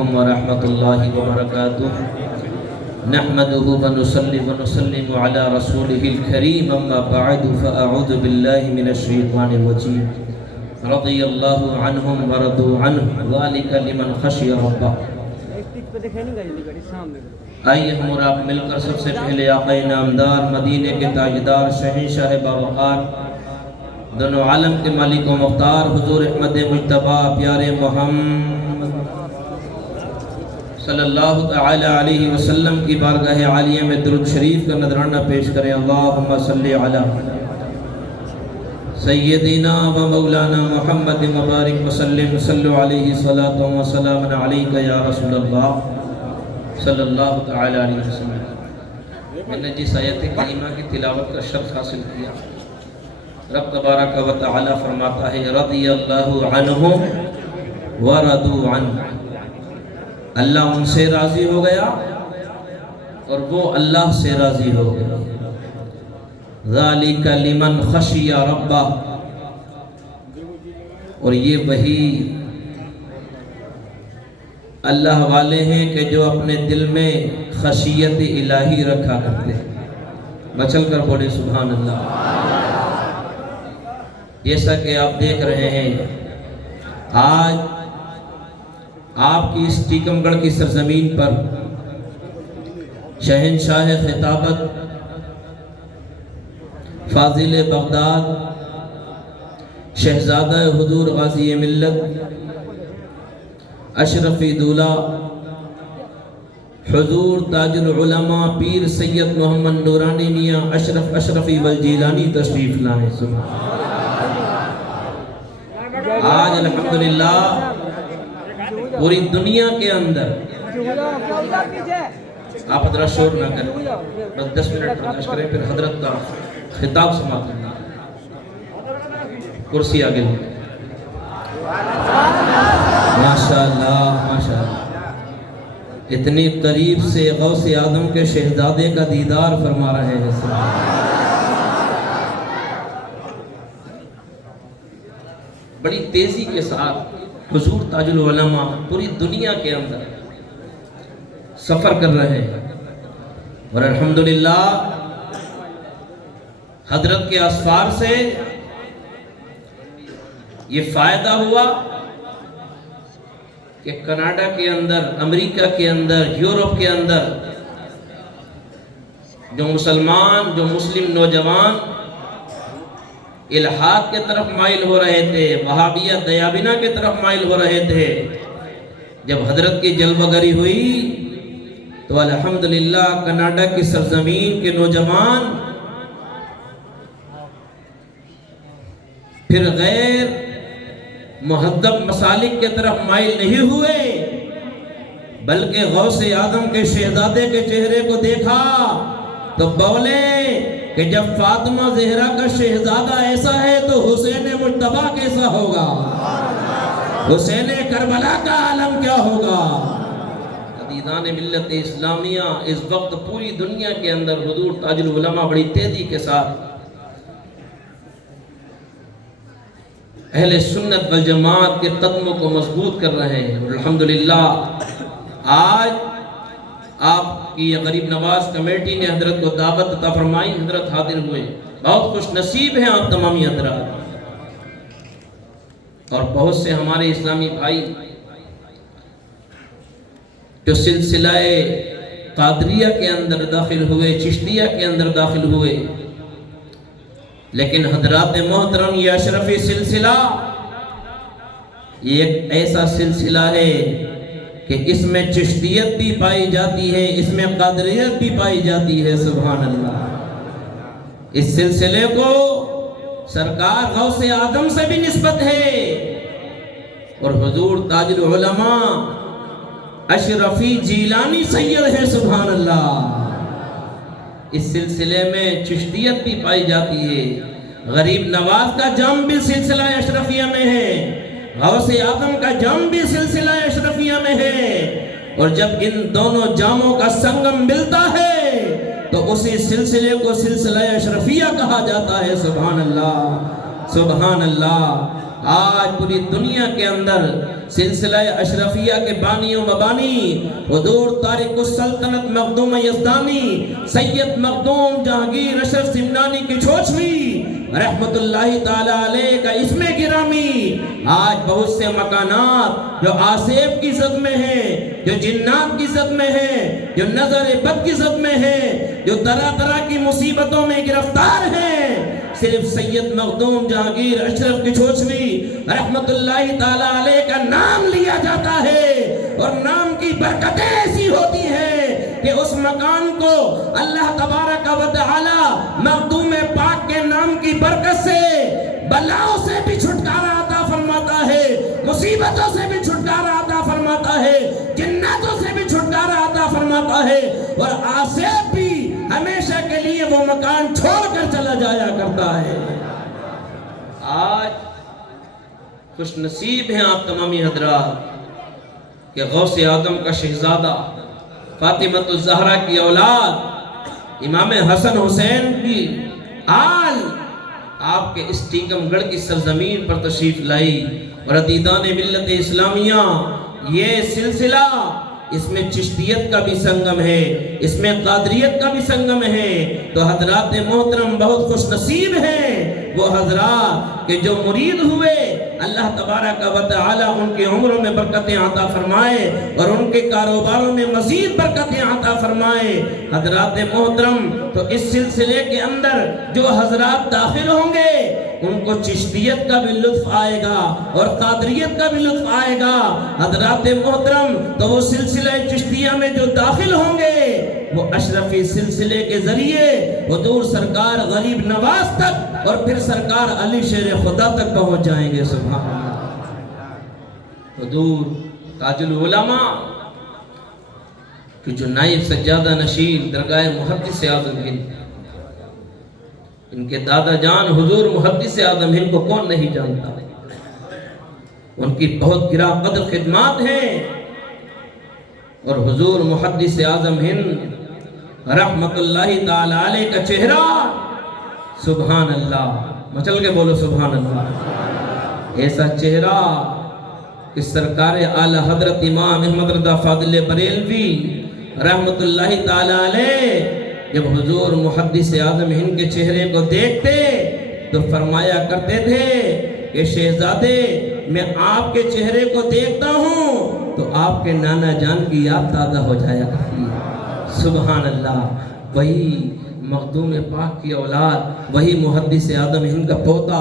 علیکم ورحمۃ اللہ وبرکاتہ نحمده ونصلي ونسلم على رسوله الكريم اما بعد فاعوذ بالله من الشیطان الرجیم رضی اللہ عنہم ورضوا عنہ ذلك لمن خشی ربہ۔ آئیے ہم اور آپ مل کر سب سے پہلے آقا نامدار مدینے کے تاجدار شہنشاہ باوقار دونوں عالم کے مالک و مختار حضور احمد مجتبی پیارے محمد صلی اللہ تعالی علیہ وسلم کی بارگاہ عالیہ میں درود شریف کا نذرانہ پیش کریں۔ اللہم صلی علی سیدنا و مولانا محمد مبارک وسلم صلو علیہ صلاۃ و سلام علیک یا رسول اللہ صلی اللہ تعالی علیہ وسلم۔ میں نے جس آیت کریمہ کی تلاوت کا شرف حاصل کیا، رب تبارک و تعالی فرماتا ہے رضی اللہ عنہم ورضوا عنہ، اللہ ان سے راضی ہو گیا اور وہ اللہ سے راضی ہو گیا۔ ذالک لمن خشی ربہ، اور یہ وہی اللہ والے ہیں کہ جو اپنے دل میں خشیت الہی رکھا کرتے ہیں۔ بچل کر بولے سبحان اللہ۔ جیسا کہ آپ دیکھ رہے ہیں آج آپ کی اس ٹیکم گڑھ کی سرزمین پر شہنشاہ خطابت فاضل بغداد شہزادہ حضور غازی ملت اشرفی دولہ حضور تاج العلماء پیر سید محمد نورانی میاں اشرفی والجیلانی تشریف لائے۔ آج الحمدللہ پوری دنیا کے اندر، آپ حضرت شور نہ کریں، بس 10 منٹ برداشت کریں، پھر حضرت کا خطاب سماعت کرنا۔ کرسی آگے لیں۔ ماشاءاللہ ماشاءاللہ، اتنی قریب سے غوث اعظم کے شہزادے کا دیدار فرما رہے ہیں۔ بڑی تیزی کے ساتھ حضور تاج العلماء پوری دنیا کے اندر سفر کر رہے ہیں، اور الحمدللہ حضرت کے اسفار سے یہ فائدہ ہوا کہ کینیڈا کے اندر، امریکہ کے اندر، یورپ کے اندر جو مسلمان، جو مسلم نوجوان الحاد کے طرف مائل ہو رہے تھے، وہابیہ دیابینہ کے طرف مائل ہو رہے تھے، جب حضرت کی جلوہ گری ہوئی تو الحمدللہ کینیڈا کی سرزمین کے نوجوان پھر غیر مہذب مسالک کے طرف مائل نہیں ہوئے، بلکہ غوث اعظم کے شہزادے کے چہرے کو دیکھا تو بولے کہ جب فاطمہ زہرا کا شہزادہ ایسا ہے تو حسین مجتبی کیسا ہوگا، حسین کربلا کا عالم کیا ہوگا۔ عزیزان ملت اسلامیہ، اس وقت پوری دنیا کے اندر حضور تاج العلماء بڑی تیزی کے ساتھ اہل سنت والجماعت کے قدموں کو مضبوط کر رہے ہیں۔ الحمدللہ آج آپ کی یہ غریب نواز کمیٹی نے حضرت کو دعوت عطا فرمائی، حضرت حاضر ہوئے، بہت خوش نصیب ہیں آپ تمامی حضرات۔ اور بہت سے ہمارے اسلامی بھائی جو سلسلہ قادریہ کے اندر داخل ہوئے، چشتیہ کے اندر داخل ہوئے، لیکن حضرات محترم یہ اشرفی سلسلہ یہ ایک ایسا سلسلہ ہے کہ اس میں چشتیت بھی پائی جاتی ہے، اس میں قادریت بھی پائی جاتی ہے۔ سبحان اللہ۔ اس سلسلے کو سرکار غوث اعظم سے بھی نسبت ہے، اور حضور تاج العلماء اشرفی جیلانی سید ہے۔ سبحان اللہ۔ اس سلسلے میں چشتیت بھی پائی جاتی ہے، غریب نواز کا جام بھی سلسلہ اشرفیہ میں ہے، غوث اعظم کا جام بھی سلسلہ اشرفیہ میں ہے، اور جب ان دونوں جاموں کا سنگم ملتا ہے تو اسی سلسلے کو سلسلہ اشرفیہ کہا جاتا ہے۔ سبحان اللہ سبحان اللہ۔ آج پوری دنیا کے اندر سلسلہ اشرفیہ کے بانی و مبانی حضور طارق السلطنت مخدوم یزدانی سید مخدوم جہانگیر اشرف سمنانی کی چھوچوی رحمت اللہ تعالیٰ علیہ کا اسم گرامی آج بہت سے مکانات جو آسیب کی زد میں ہیں، جو جنات کی زد میں ہیں، جو نظر بد کی زد میں ہیں، جو طرح طرح کی مصیبتوں میں گرفتار ہیں، صرف سید مخدوم جہانگیر اشرف کی چھوچوی رحمت اللہ تعالیٰ علیہ کا نام لیا جاتا ہے اور نام کی برکتیں ایسی ہوتی ہیں کہ اس مکان کو اللہ تبارک و تعالی مخدوم پاک کے نام کی برکت سے بلاؤں سے بھی چھٹکارا عطا فرماتا ہے، مصیبتوں سے بھی چھٹکارا عطا فرماتا ہے، جناتوں سے بھی چھٹکارا عطا فرماتا ہے، اور آسیب بھی ہمیشہ کے لیے وہ مکان چھوڑ کر چلا جایا کرتا ہے۔ آج خوش نصیب ہیں آپ تمامی حضرات کہ غوث اعظم کا شہزادہ، فاطمۃ الزہرا کی اولاد، امام حسن حسین کی آل آپ کے اس ٹیکم گڑھ کی سرزمین پر تشریف لائی، اور عتیدان ملت اسلامیہ یہ سلسلہ اس میں چشتیت کا بھی سنگم ہے، اس میں قادریت کا بھی سنگم ہے، تو حضرات محترم بہت خوش نصیب ہیں وہ حضرات کہ جو مرید ہوئے، اللہ تبارک و تعالی ان کے عمروں میں برکتیں عطا فرمائے اور ان کے کاروباروں میں مزید برکتیں عطا فرمائے۔ حضرات محترم تو اس سلسلے کے اندر جو حضرات داخل ہوں گے ان کو چشتیت کا بھی لطف آئے گا اور قادریت کا بھی لطف آئے گا۔ حضرات محترم تو وہ سلسلہ چشتیہ میں جو داخل ہوں گے وہ اشرفی سلسلے کے ذریعے حضور سرکار غریب نواز تک اور پھر سرکار علی شیر خدا تک پہنچ جائیں گے۔ سبحان اللہ۔ حضور تاج العلماء کہ جو نائب سجادہ نشین درگاہ محدث اعظم ہند، ان کے دادا جان حضور محدث اعظم ہند کو کون نہیں جانتا، ان کی بہت گراں قدر خدمات ہیں، اور حضور محدث اعظم ہند رحمت اللہ تعالی علیہ کا چہرہ، سبحان اللہ، مچل کے بولو سبحان اللہ، ایسا چہرہ کہ سرکار اعلی حضرت امام احمد رضا فاضل بریلوی رحمت اللہ تعالی علیہ جب حضور محدث اعظم ہند کے چہرے کو دیکھتے تو فرمایا کرتے تھے کہ شہزادے میں آپ کے چہرے کو دیکھتا ہوں تو آپ کے نانا جان کی یاد تازہ ہو جایا کرتی ہے۔ سبحان اللہ، وہی مخدوم پاک کی اولاد، وہی محدث اعظم ہند کا پوتا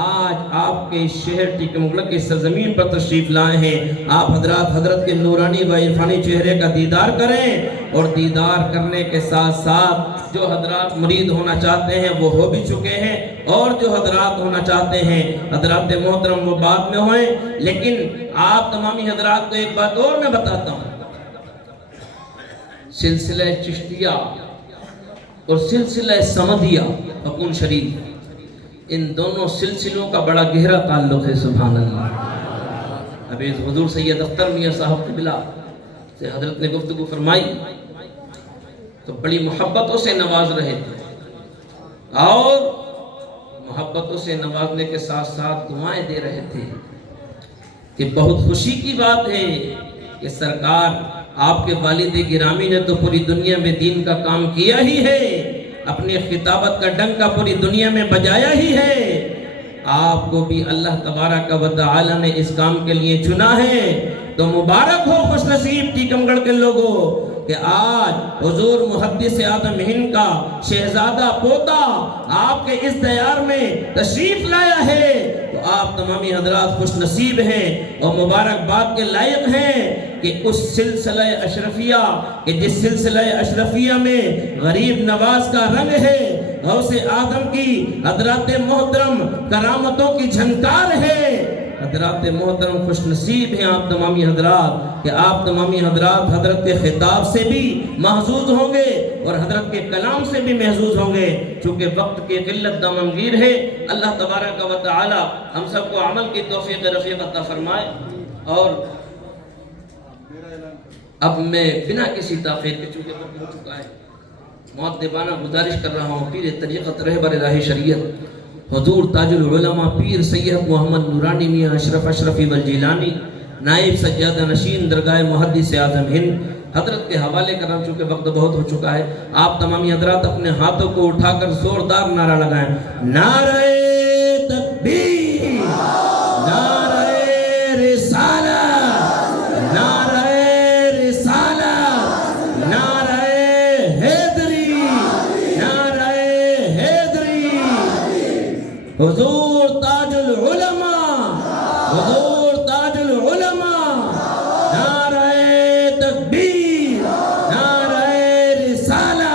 آج آپ کے شہر ٹیکم گڑھ کی سرزمین پر تشریف لائے ہیں۔ آپ حضرات حضرت کے نورانی و عرفانی چہرے کا دیدار کریں، اور دیدار کرنے کے ساتھ ساتھ جو حضرات مرید ہونا چاہتے ہیں وہ ہو بھی چکے ہیں، اور جو حضرات ہونا چاہتے ہیں حضرات محترم وہ بعد میں ہوئیں، لیکن آپ تمامی حضرات کو ایک بات اور میں بتاتا ہوں، سلسلہ چشتیہ اور سلسلہ سمدیہ حکون شریف، ان دونوں سلسلوں کا بڑا گہرا تعلق ہے۔ سبحان اللہ۔ ابھی حضور سید اختر میاں صاحب قبلہ سے حضرت نے گفتگو فرمائی تو بڑی محبتوں سے نواز رہے تھے، اور محبتوں سے نوازنے کے ساتھ ساتھ دعائیں دے رہے تھے کہ بہت خوشی کی بات ہے کہ سرکار آپ کے والد گرامی نے تو پوری دنیا میں دین کا کام کیا ہی ہے، اپنی خطابت کا ڈنکا پوری دنیا میں بجایا ہی ہے، آپ کو بھی اللہ تبارک و تعالی نے اس کام کے لیے چنا ہے، تو مبارک ہو خوش نصیب ٹیکم گڑھ کے لوگوں کہ آج حضور محدث اعظم ہند کا شہزادہ پوتا آپ کے اس دیار میں تشریف لایا ہے، تو آپ تمامی حضرات خوش نصیب ہیں اور مبارکباد کے لائق ہیں کہ اس سلسلہ اشرفیہ کہ جس سلسلہ اشرفیہ میں غریب نواز کا رنگ ہے، غوث اعظم کی حضرات محترم کرامتوں کی جھنکار ہے، حضرات محترم خوش نصیب ہیں آپ تمامی حضرات کہ آپ تمامی حضرات حضرت کے خطاب سے بھی محظوظ ہوں گے اور حضرت کے کلام سے بھی محظوظ ہوں گے، چونکہ وقت کی قلت دامنگیر ہے۔ اللہ تبارک و تعالی ہم سب کو عمل کی توفیق رفیق عطا فرمائے۔ اور اب میں بنا کسی تاخیر کے، چونکہ وقت ہو چکا ہے، مؤدبانہ گزارش کر رہا ہوں پیر طریقت رہبر راہ شریعت حضور تاج العلماء پیر سید محمد نورانی میاں اشرف اشرفی والجیلانی نائب سجادہ نشین درگاہ محدث اعظم ہند حضرت کے حوالے کرنا، چونکہ وقت بہت ہو چکا ہے. آپ تمامی حضرات اپنے ہاتھوں کو اٹھا کر زوردار نعرہ لگائیں. نعرہ تکبیر، نعرہ رسالت، نعرہ رسالت، نعرہ حیدری، نعرہ حیدری. حضور تاج العلماء، حضور تاج العلماء. نعرہ تکبیر، نعرہ رسالت.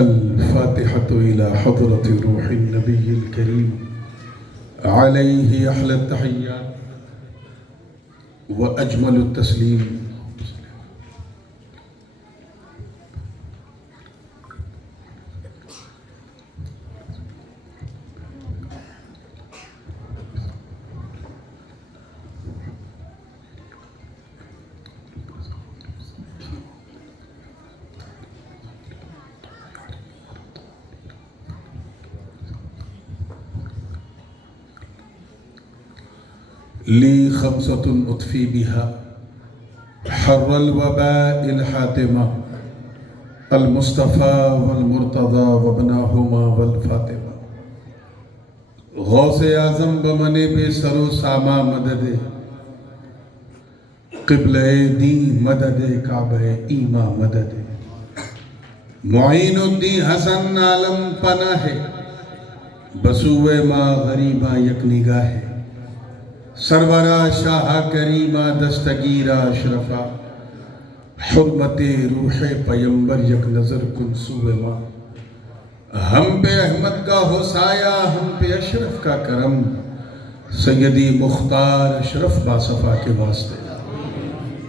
الفاتحة إلى حضرة روح النبي الكريم عليه أحلى التحيات وأجمل التسليم. لي خمسة أطفي بها حر الوباء الحاتمة، المصطفى والمرتضى وابناهما والفاطمة. غوث اعظم بمنے بے سرو ساما مدد، قبلہ دین مدد، کعبہ ایما مدد. معین الدین حسن عالم پناہ، بسوئے ماں غریبہ یک نگاہ. سرورا شاہ کریمہ دستگیرہ اشرفا، حرمت روح پیمبر یک نظر کن سوئے ماں. ہم پہ احمد کا ہو سایہ، ہم پہ اشرف کا کرم، سیدی مختار اشرف باصفا کے واسطے.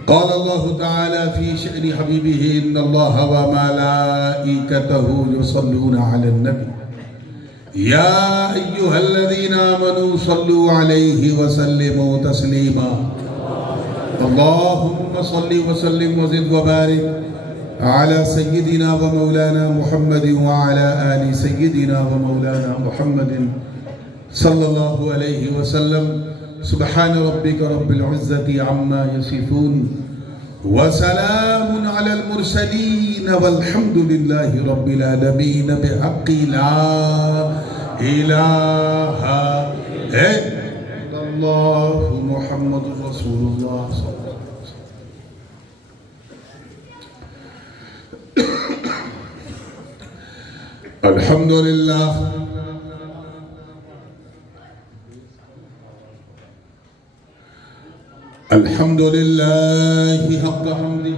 قال اللہ تعالی فی شأن حبیبہ ان اللہ وملائکتہ یصلون علی النبی یا ایہا الذین آمنوا صلوا علیہ وسلموا تسلیما. اللہم صل وسلم وزد وبارک علی سیدنا و مولانا محمد وعلی آل سیدنا و مولانا محمد صلی اللہ علیہ وسلم. سبحان ربک رب العزة عما یصفون وسلام علی المرسلین والحمد للہ رب العالمین بحق لا الہ الا اللہ محمد رسول اللہ صلی اللہ علیہ وسلم. الحمد للہ الحمد للہ حق حمدہ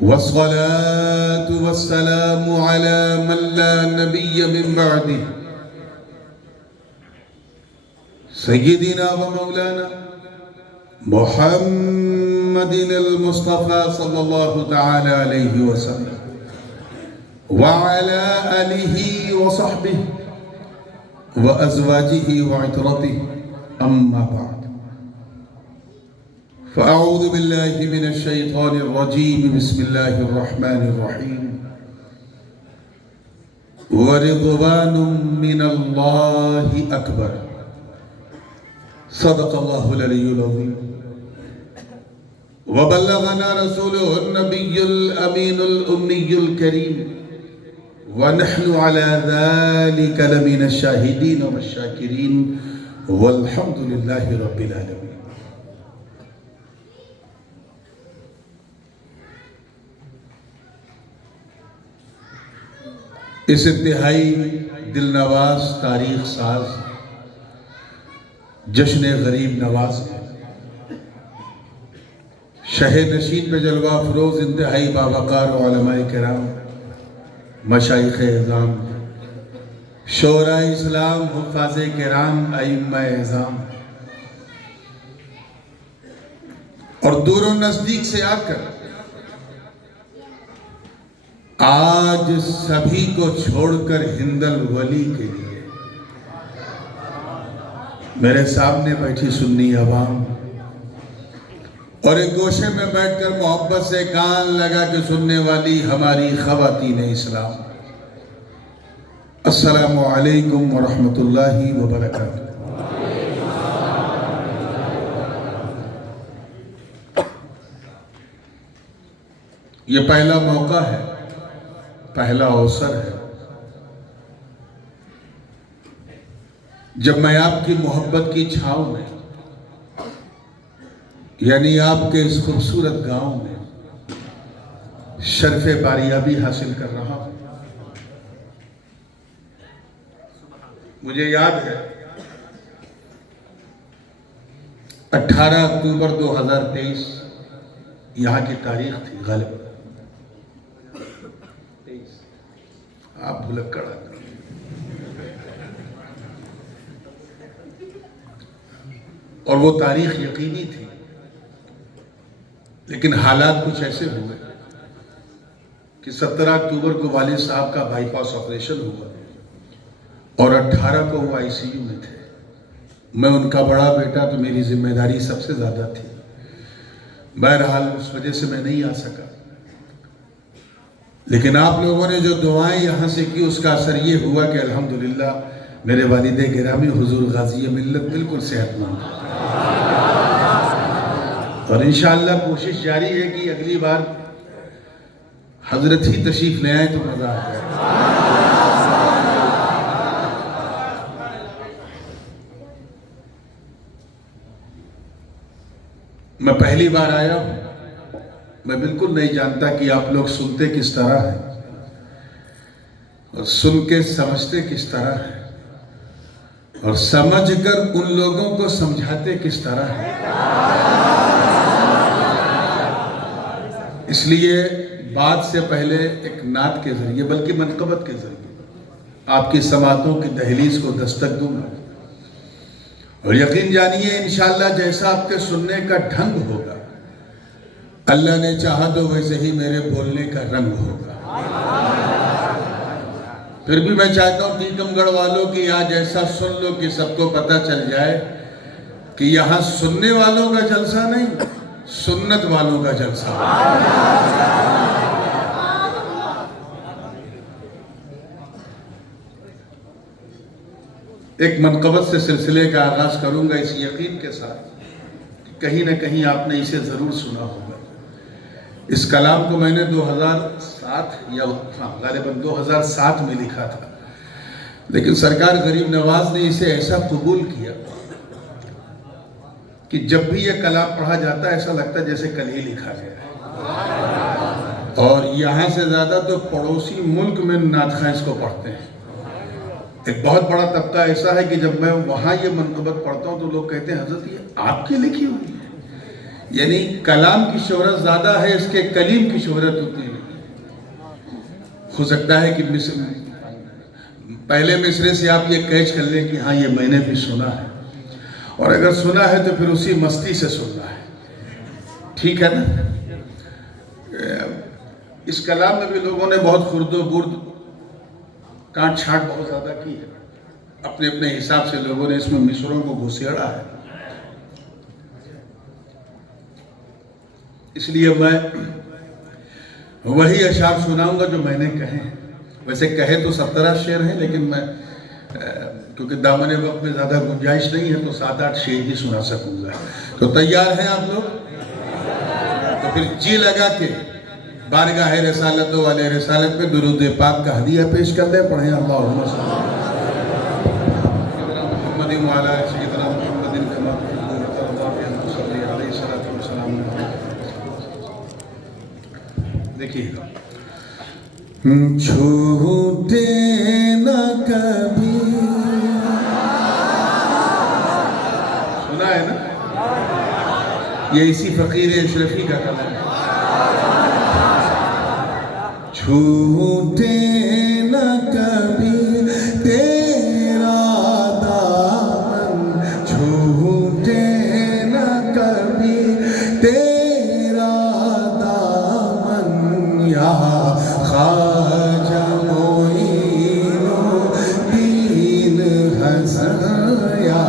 والصلاة والسلام على من لا نبي من بعده سيدنا ومولانا محمد المصطفى صلى الله تعالى عليه وسلم وعلى آله وصحبه وأزواجه وعطرته. أما بعد، فأعوذ بالله من الشيطان الرجيم. بسم الله الرحمن الرحيم. ورضوان من الله أكبر. صدق الله العلي العظيم. وبلغنا رسوله النبي الأمين الأمي الكريم، ونحن على ذلك لمن الشاهدين والشاكرين، والحمد لله رب العالمين. اس انتہائی دل نواز، تاریخ ساز جشن غریب نواز شہ نشین پہ جلوہ افروز انتہائی باوقار علماء کرام، مشائخ اعظام، شعراء اسلام، حفاظ کرام، ائمہ اعظام اور دور و نزدیک سے آ کر آج سبھی کو چھوڑ کر ہندل ولی کے لیے میرے سامنے بیٹھی سنی عوام اور ایک گوشے میں بیٹھ کر محبت سے کان لگا کے سننے والی ہماری خواتین اسلام، السلام علیکم ورحمۃ اللہ وبرکاتہ۔ یہ پہلا موقع ہے، پہلا اوسر ہے جب میں آپ کی محبت کی چھاؤں میں، یعنی آپ کے اس خوبصورت گاؤں میں شرف باریابی حاصل کر رہا ہوں۔ مجھے یاد ہے 18 اکتوبر 2023 یہاں کی تاریخ تھی غالب، آپ بھلکڑ اور وہ تاریخ یقینی تھی، لیکن حالات کچھ ایسے ہوئے کہ 17 اکتوبر کو والد صاحب کا بائی پاس آپریشن ہوا اور 18 کو وہ ICU میں تھے۔ میں ان کا بڑا بیٹا تو میری ذمہ داری سب سے زیادہ تھی، بہرحال اس وجہ سے میں نہیں آ سکا، لیکن آپ لوگوں نے جو دعائیں یہاں سے کی اس کا اثر یہ ہوا کہ الحمدللہ میرے والد گرامی حضور غازی ملت بالکل صحت مند ہیں، اور انشاءاللہ کوشش جاری ہے کہ اگلی بار حضرت ہی تشریف لے آئیں تو مزہ آ جائے۔ میں پہلی بار آیا ہوں، میں بالکل نہیں جانتا کہ آپ لوگ سنتے کس طرح ہیں اور سن کے سمجھتے کس طرح ہیں اور سمجھ کر ان لوگوں کو سمجھاتے کس طرح ہیں۔ اس لیے بات سے پہلے ایک نعت کے ذریعے بلکہ منقبت کے ذریعے آپ کی سماعتوں کی دہلیز کو دستک دوں گا، اور یقین جانیے انشاءاللہ جیسا آپ کے سننے کا ڈھنگ ہوگا اللہ نے چاہا تو ویسے ہی میرے بولنے کا رنگ ہوگا۔ پھر بھی میں چاہتا ہوں ٹیکم گڑھ والوں کی آج ایسا سن لو کہ سب کو پتہ چل جائے کہ یہاں سننے والوں کا جلسہ نہیں، سنت والوں کا جلسہ۔ ایک منقبت سے سلسلے کا آغاز کروں گا اس یقین کے ساتھ کہ کہیں نہ کہیں آپ نے اسے ضرور سنا ہوگا۔ اس کلام کو میں نے 2007 یا غالباً 2007 میں لکھا تھا، لیکن سرکار غریب نواز نے اسے ایسا قبول کیا کہ جب بھی یہ کلام پڑھا جاتا ہے ایسا لگتا ہے جیسے کل ہی لکھا گیا ہے، اور یہاں سے زیادہ تو پڑوسی ملک میں نعت خواں اس کو پڑھتے ہیں۔ ایک بہت بڑا طبقہ ایسا ہے کہ جب میں وہاں یہ منقبت پڑھتا ہوں تو لوگ کہتے ہیں حضرت یہ آپ کی لکھی ہوئی ہے، یعنی کلام کی شہرت زیادہ ہے، اس کے کلیم کی شہرت اتنی نہیں۔ ہو سکتا ہے کہ پہلے مصرے سے آپ یہ کیچ کر لیں کہ ہاں یہ میں نے بھی سنا ہے، اور اگر سنا ہے تو پھر اسی مستی سے سننا ہے، ٹھیک ہے نا؟ اس کلام میں بھی لوگوں نے بہت خرد و برد کانٹ چھانٹ بہت زیادہ کی ہے، اپنے اپنے حساب سے لوگوں نے اس میں مصروں کو گھسیڑا ہے۔ اس لیے میں وہی اشعار سناؤں گا جو میں نے کہے ہیں، ویسے کہے تو 17 شعر ہیں، لیکن میں کیونکہ دامن وقت میں زیادہ گنجائش نہیں ہے تو 7-8 شعر ہی سنا سکوں گا۔ تو تیار ہیں آپ لوگ؟ تو پھر جی لگا کے بارگاہ رسالت والے رسالت پہ درود پاک کا ہدیہ پیش کر دیں، پڑھیں اللہم صلی محمد وعلی آل سیدنا محمد کما تحب وترضى صلی علیہ الصلوۃ والسلام۔ دیکھیے گا چھوٹے نہ کبھی، سنا ہے نا؟ یہ اسی فقیر اشرفی کا کلام ہے۔ چھوٹے نہ کبھی تیرا دامن، چھوٹے نہ کبھی تیرا یا خواجہ معین الدین حسن یا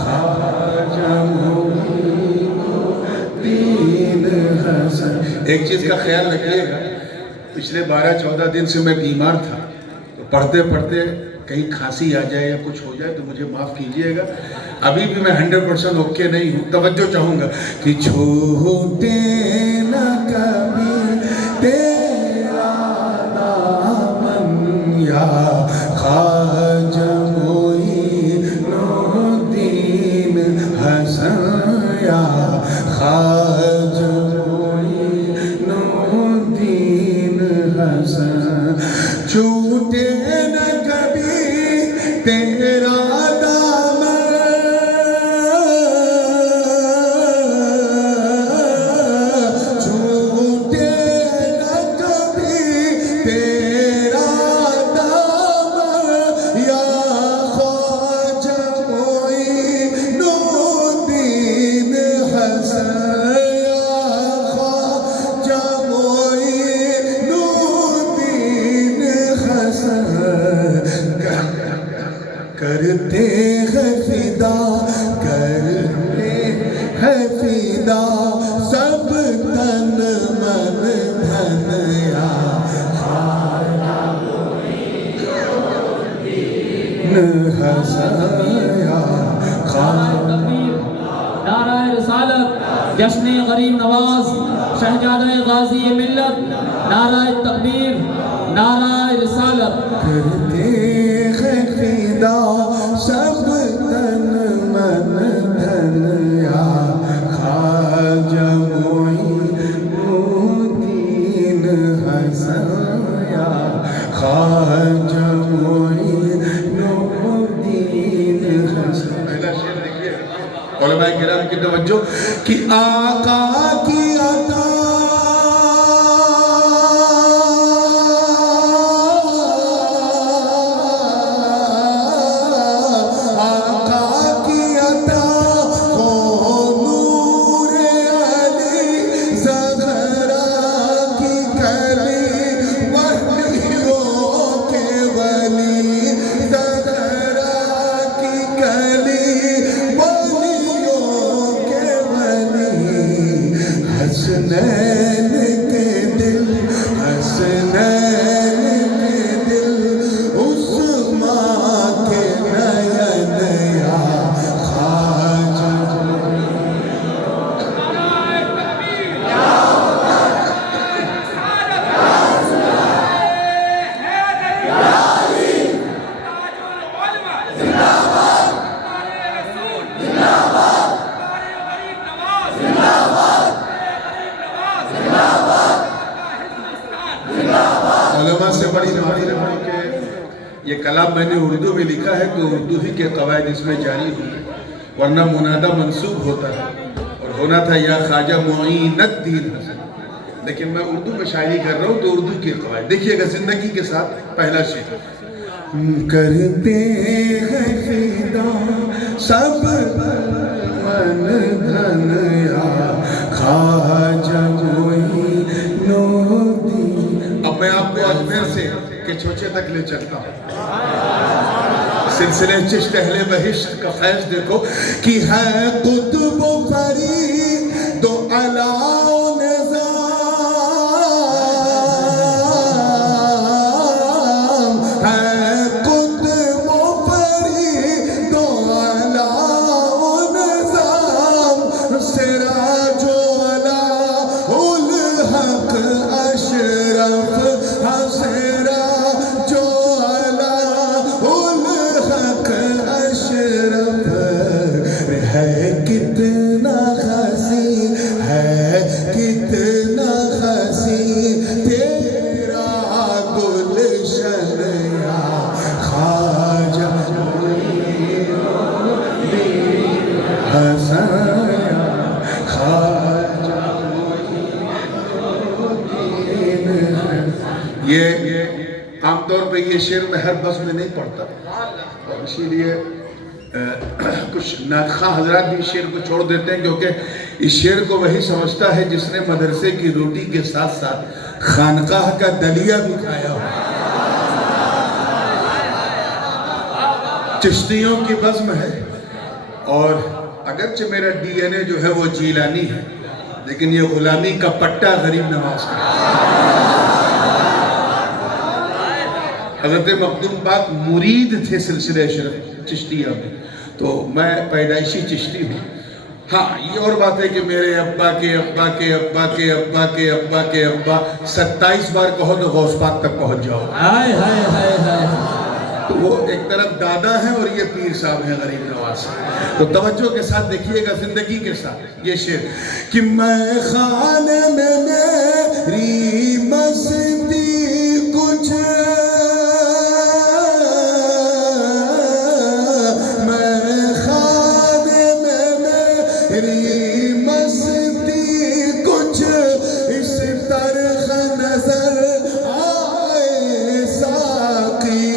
خواجہ معین الدین حسن. ایک چیز کا خیال رکھیے گا، پچھلے 12-14 دن سے میں بیمار تھا، تو پڑھتے پڑھتے کہیں کھانسی آ جائے یا کچھ ہو جائے تو مجھے معاف کیجئے گا. ابھی بھی میں 100% اوکے نہیں ہوں. توجہ چاہوں گا کہ چھوٹے نہ کبھی تیرا دامن یا خواجہ معین الدین حسن یا خواجہ معین الدین حسن. چھوٹے نہ کبھی تیرا کرتے ہیں فدا، کرتے ہیں فدا سب تن من دھن یا خواجہ معین الدین حسن یا خواجہ. نعرہ رسالت، جشن غریب نواز، شہزادہ غازی ملت، نعرہ تکبیر، نعرہ رسالت. کرتے ہیں فدا سب تن من دھن یا خواجہ معین الدین حسن یا خواجہ معین الدین حسن. پہلا شعر دیکھیے علماء کرام کی توجہ کہ آقا کی عطا حسنین کے دل، حسنین کے دل، عثمان کے نین یا خواجہ. علماء سے بڑی نمازیں پڑھی کہ یہ کلام میں نے اردو میں لکھا ہے تو اردو ہی کے قواعد اس میں جاری ہوئی، ورنہ منادہ منصوب ہوتا ہے اور ہونا تھا یا خواجہ معین الدین حسن. لیکن میں اردو میں شاعری کر رہا ہوں تو اردو کے قواعد دیکھیے گا زندگی کے ساتھ. پہلا شعر کرتے ہیں فدا سب من دھن یا خواجہ معین الدین. اب میں آپ کو اجمیر سے کہ چھوچے تک لے چلتا ہوں. سلسلے چشت اہل بہشت کا فیض دیکھو کہ ہے قطب و فرید دو علا و نظام، ہے قطب و فرید دو علا و نظام، سراج و علا الحق اشرف، سراج و علا الحق اشرف. ہے کتنا خسی، ہے کتنا خسی تیرا گلشن یا خواجہ معین الدین حسن یا خواجہ معین الدین حسن. یہ عام طور پہ یہ شعر میں ہر بس میں نہیں پڑھتا، اور اسی لیے کچھ ناخواں حضرات بھی اس شعر کو چھوڑ دیتے ہیں، کیونکہ اس شعر کو وہی سمجھتا ہے جس نے مدرسے کی روٹی کے ساتھ ساتھ خانقاہ کا دلیا بھی کھایا ہو. چشتیوں کی بزم ہے اور اگرچہ میرا ڈی این اے جو ہے وہ جیلانی ہے لیکن یہ غلامی کا پٹا غریب نواز کا ہے. حضرت مخدوم پاک مرید تھے سلسلہ اشرف چشتیہ میں تو میں پیدائشی چشتی ہوں. ہاں یہ اور بات ہے کہ میرے ابا کے ابا کے ابا کے ابا کے ابا کے ابا 27 بار کہو تو غوث پاک تک پہنچ جاؤ. ہائے ہائے ہائے ہائے. تو وہ ایک طرف دادا ہے اور یہ پیر صاحب ہیں غریب نواز. تو توجہ کے ساتھ دیکھیے گا زندگی کے ساتھ یہ شعر کہ میں خانے میں میری مستی کچھ میں خانے میں میری مستی کچھ اس طرح نظر آئے ساقی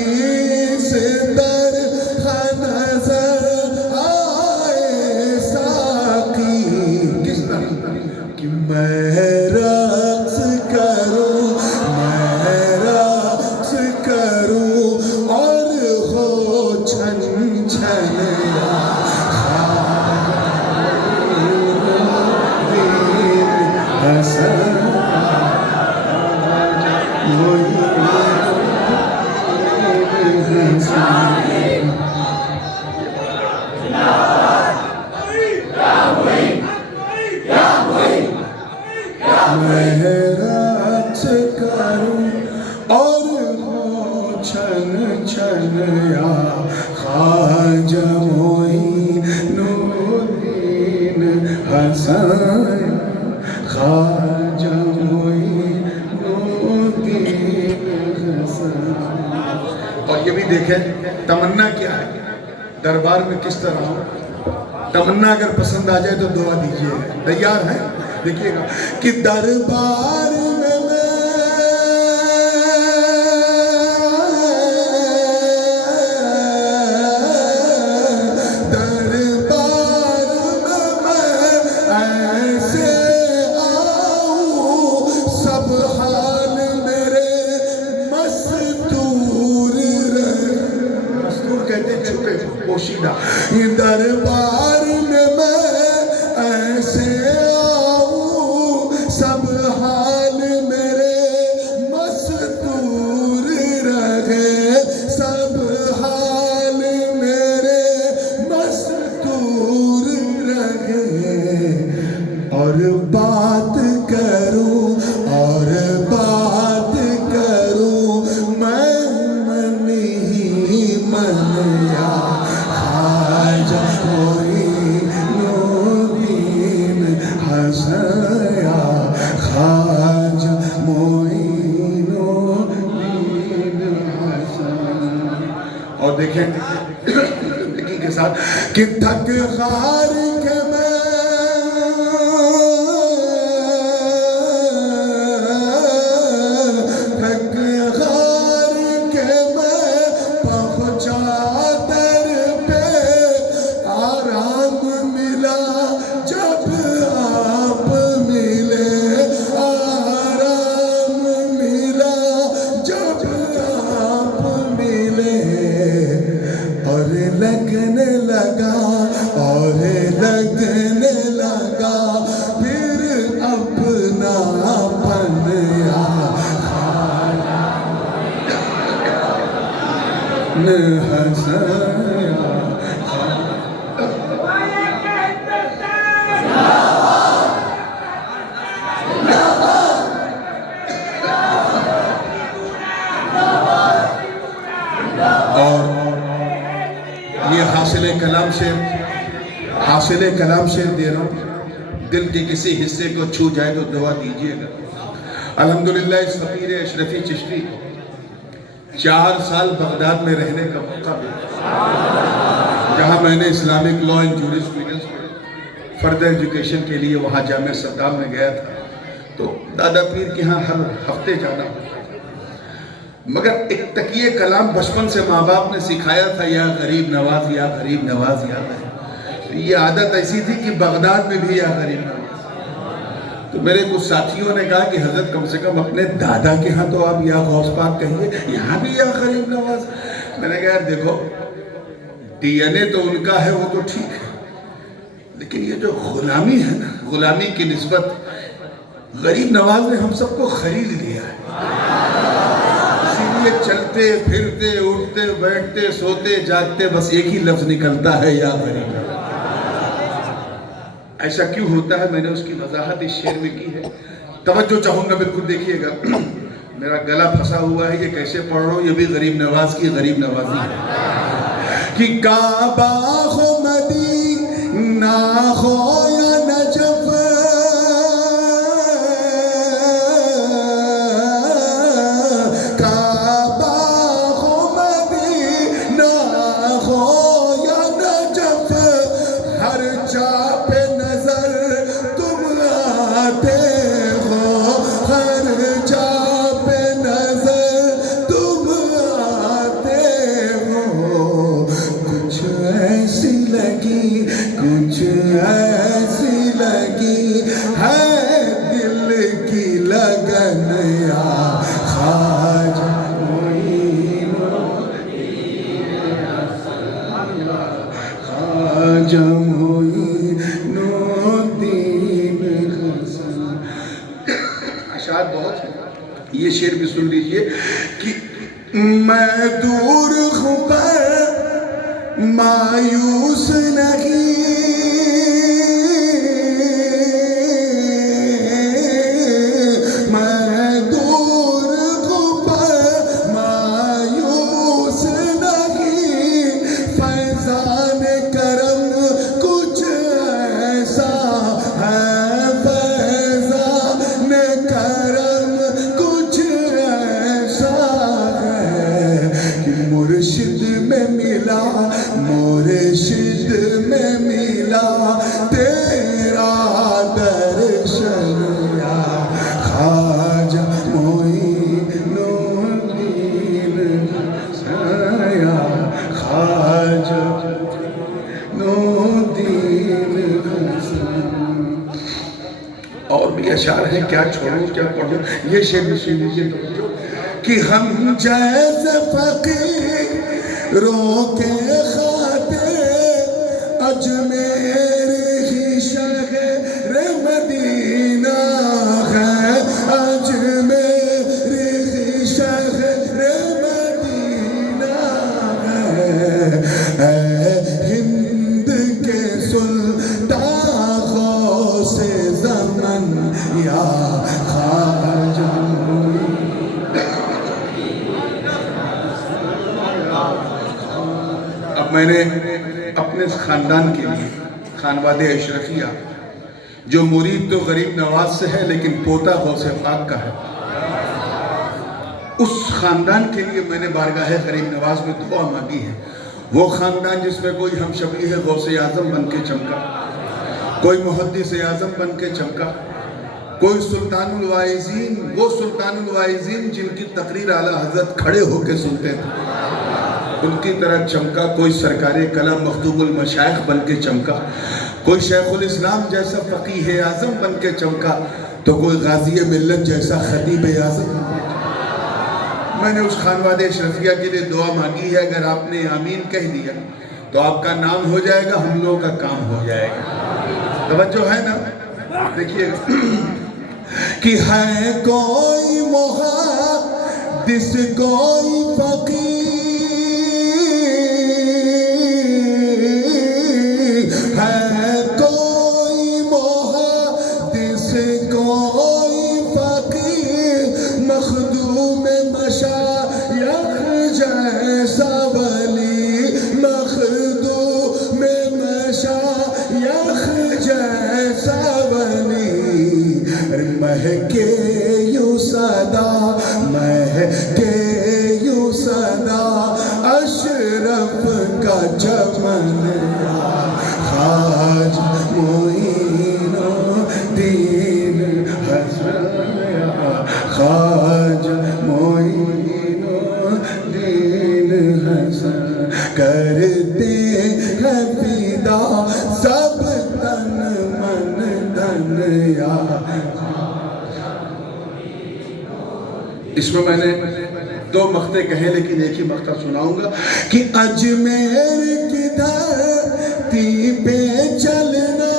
اور یہ بھی دیکھیں تمنا کیا ہے دربار میں کس طرح ہو. تمنا اگر پسند آ جائے تو دعا دیجئے. تیار ہے دیکھیے گا کہ دربار میں دربار میں ایسے آؤں سب حال میرے مستور رہے. سب حال میرے مستور رہے اور بات کروں اور بات کروں میں من ہی من یا اور دیکھیں دیکھیں کے ساتھ کہ تھک خار کے میں تھک خار کے میں پہنچا در پہ آرام ملا جب آپ ملے. آرام ملا جب آپ ملے اور لگنے لگا اور لگنے لگا پھر اپنا پن ہنسایا. یہ حاصل کلام شعر دے رہا ہوں. دل کے کسی حصے کو چھو جائے تو دعا دیجئے گا. الحمدللہ اس فقیر اشرفی چشتی 4 سال بغداد میں رہنے کا موقع ملا جہاں میں نے اسلامک لا اینڈ جورسپروڈنس میں فردر ایجوکیشن کے لیے وہاں جامعہ صدام میں گیا تھا. تو دادا پیر کے ہاں ہر ہفتے جانا مگر ایک تقیہ کلام بچپن سے ماں باپ نے سکھایا تھا یا غریب نواز یا غریب نواز یاد ہے. یہ عادت ایسی تھی کہ بغداد میں بھی یا غریب نواز تو میرے کچھ ساتھیوں نے کہا کہ حضرت کم سے کم اپنے دادا کے ہاں تو آپ یا غوث پاک کہیے، یہاں بھی یا غریب نواز۔ میں نے کہا یار دیکھو ڈی این اے تو ان کا ہے وہ تو ٹھیک ہے، لیکن یہ جو غلامی ہے نا، غلامی کی نسبت غریب نواز نے ہم سب کو خرید لیا ہے، اسی لیے چلتے پھرتے اٹھتے بیٹھتے سوتے جاگتے بس ایک ہی لفظ نکلتا ہے یا غریب نواز۔ ایسا کیوں ہوتا ہے میں نے اس کی وضاحت اس شعر میں کی ہے، توجہ چاہوں گا بالکل دیکھیے گا۔ میرا گلا پھنسا ہوا ہے، یہ کیسے پڑھ رہا ہوں، یہ بھی غریب نواز کی غریب نوازی ہے کہ کعبہ ہو مدینہ ہو یا نجف، کعبہ ہو مدینہ ہو یا نجف، ہر جا پہ نظر تم آتے ہو، ہر جا پہ نظر تم آتے ہو، کچھ ایسی لگی کچھ ایسی لگی ہے دل کی لگن یا خواجہ معین الدین خواجہ معین الدین حسن۔ اشعار بہت ہیں، یہ شعر بھی سن لیجئے کہ میں دور ہوں پر مایوس نہیں، میں دور ہوں پر مایوس نہیں، فیضان کرم کچھ ایسا ہے، فیضان کرم کچھ ایسا ہے کہ مرشد میں ملا، مرشد میں ملا تیرا درشن یا خواجہ معین الدین یا خواجہ معین الدین حسن۔ اور بھی اشعار ہیں، کیا چھوڑوں کیا پڑھوں، یہ شعر بھی سن لیجیے کہ ہم جیسے فقیروں کے خاطر اجمیر ہی شہر مدینہ ہے، اجمیر ہی شہر مدینہ ہے، اے ہند کے سلطان غوث زمن یا خواجہ معین۔ اب میں نے اپنے خاندان کے لیے، خانواد اشرفیہ، جو مرید تو غریب نواز سے ہے لیکن پوتا غوث پاک کا ہے، اس خاندان کے لیے میں نے بارگاہ غریب نواز میں دعا مانگی ہے۔ وہ خاندان جس میں کوئی ہم شبیہ غوث اعظم بن کے چمکا، کوئی محدث اعظم بن کے چمکا، کوئی سلطان الواعظین، وہ سلطان الواعظین جن کی تقریر اعلیٰ حضرت کھڑے ہو کے سنتے تھے، ان کی طرح چمکا، کوئی سرکار کلام مخدوم المشائخ بن کے چمکا، کوئی شیخ الاسلام جیسا فقیہ اعظم بن کے چمکا، تو کوئی غازی ملت جیسا خطیب اعظم بن کے چمکا۔ میں نے اس خانواد اشرفیہ کے لیے دعا مانگی ہے، اگر آپ نے آمین کہہ دیا تو آپ کا نام ہو جائے گا، ہم لوگوں کا کام ہو جائے گا۔ توجہ ہے نا؟ دیکھیے کہ ہے کوئی محدث کوئی فقیر، ہے کوئی محدث کوئی فقیر، مخدوم مشایخ جیسا ولی، مخدوم مشایخ جیسا ولی، مہکے یوں صدا، مہکے یوں صدا اشرف کا چمن یا خواجہ معین الدین حسن یا خواجہ معین الدین حسن، کرتے ہیں فدا سب تن من دن یا اس میں میں نے 2 مقطع کہے لیکن ایک ہی مقطع سناؤں گا کہ اجمیر کی دھرتی پہ چلنا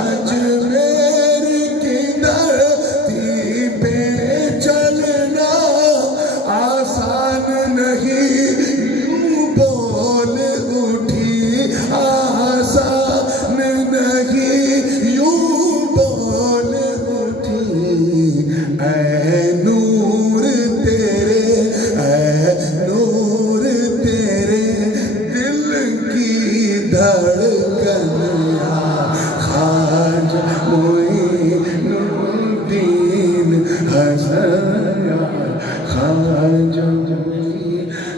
اجمیر کی دھرتی پہ چلنا آسان نہیں یوں بول اٹھی آسان نہیں یوں بول اٹھی اے نور تیرے دل کی دھڑکن خواجہ معین الدین حسن خواجہ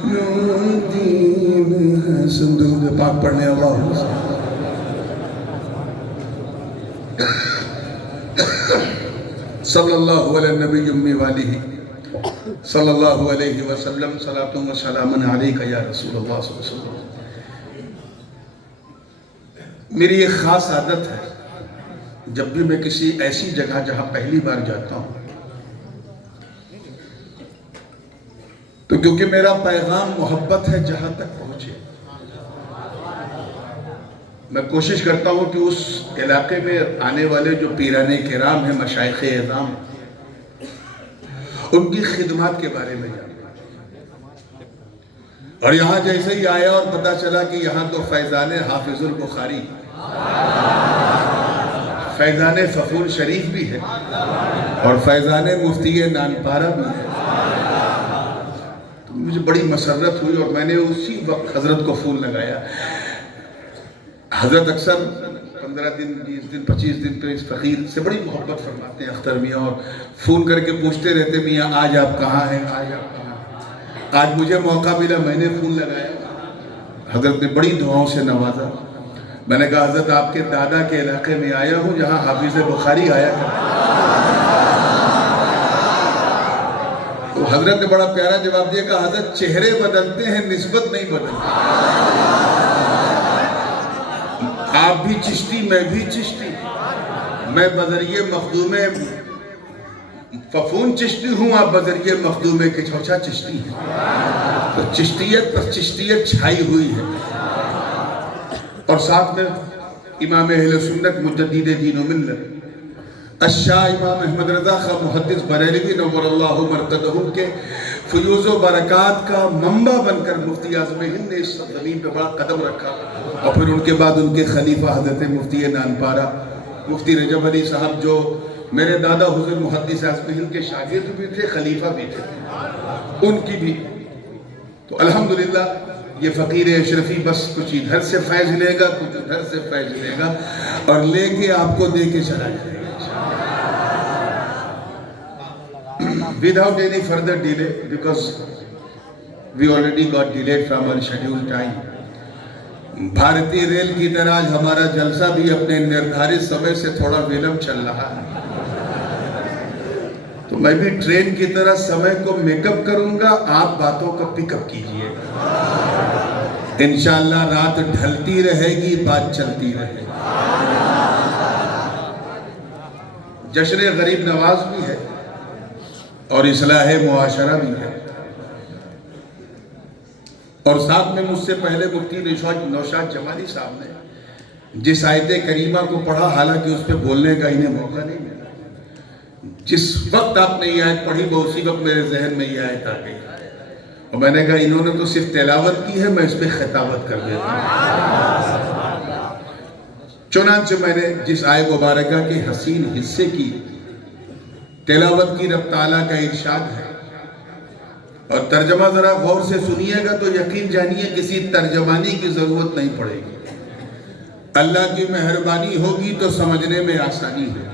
معین الدین حسن درود پاک پڑھنے اللہم صلی اللہ علیہ نبی امی والہ صلی اللہ علیہ وسلم صلاۃ و سلام علیک یا رسول اللہ صلی اللہ علیہ وسلم. میری ایک خاص عادت ہے جب بھی میں کسی ایسی جگہ جہاں پہلی بار جاتا ہوں تو کیونکہ میرا پیغام محبت ہے جہاں تک پہنچے میں کوشش کرتا ہوں کہ اس علاقے میں آنے والے جو پیران کرام ہیں مشائخ اعظام ان کی خدمات کے بارے میں جانیں اور یہاں جیسے ہی آیا اور پتا چلا کہ یہاں تو فیضان حافظ البخاری فیضان فخور شریف بھی ہے اور فیضان مفتی نانپارہ بھی ہے تو مجھے بڑی مسرت ہوئی اور میں نے اسی وقت حضرت کو فون لگایا. حضرت اکثر 15 دن 20 دن 25 دن تو اس فقیر سے بڑی محبت فرماتے ہیں اختر میاں اور فون کر کے پوچھتے رہتے میاں آج آپ کہاں ہیں آج آپ کہاں ہیں. آج مجھے موقع ملا میں نے فون لگایا حضرت نے بڑی دعاؤں سے نوازا. میں نے کہا حضرت آپ کے دادا کے علاقے میں آیا ہوں جہاں حافظ بخاری آیا کرتے تو حضرت نے بڑا پیارا جواب دیا کہ حضرت چہرے بدلتے ہیں نسبت نہیں بدلتی. آپ بھی چشتی میں بھی چشتی میں بذریعہ مخدوم ففون چشتی ہوں آپ بذریعہ مخدوم کے چھوچا چشتی ہیں تو چشتیت پر چشتیت چھائی ہوئی ہے اور ساتھ میں امام اہل سنت مجدد دین و ملت الشاہ امام احمد رضا خان محدث بریلوی نور اللہ مرقدہ کے فیوز و برکات کا منبع بن کر مفتی اعظم ہند نے اس زمین پہ بڑا قدم رکھا اور پھر ان کے بعد ان کے خلیفہ حضرت مفتی نانپارہ مفتی رجب علی صاحب جو میرے دادا حضور محدث اعظم ہند کے شاگرد بھی تھے خلیفہ بھی تھے ان کی بھی تو الحمدللہ یہ فقیر اشرفی بس کچھ ادھر سے فیض لے گا کچھ ادھر سے فیض لے گا اور لے کے آپ کو دے کے چلا جائے گا without any further delay because we already got delayed from our scheduled time. بھارتی ریل کی طرح آج ہمارا جلسہ بھی اپنے نردھارت سمے سے تھوڑا ویلم چل رہا ہے تو میں بھی ٹرین کی طرح سمے کو میک اپ کروں گا آپ باتوں کو پک اپ کیجئے انشاءاللہ رات ڈھلتی رہے گی بات چلتی رہے گی. جشن غریب نواز بھی ہے اور اصلاح معاشرہ بھی ہے اور ساتھ میں مجھ سے پہلے مفتی نوشاد جمالی صاحب نے جس آیت کریمہ کو پڑھا حالانکہ اس پہ بولنے کا انہیں موقع نہیں ملا جس وقت آپ نے یہ آیت پڑھی وہ اسی وقت میرے ذہن میں یہ آیت آ گئی اور میں نے کہا انہوں نے تو صرف تلاوت کی ہے میں اس پہ خطابت کر دیتا ہوں. چنانچہ میں نے جس آیت مبارکہ کے حسین حصے کی تلاوت کی رب تعالیٰ کا ارشاد ہے اور ترجمہ ذرا غور سے سنیے گا تو یقین جانیے کسی ترجمانی کی ضرورت نہیں پڑے گی. اللہ کی مہربانی ہوگی تو سمجھنے میں آسانی ہوگی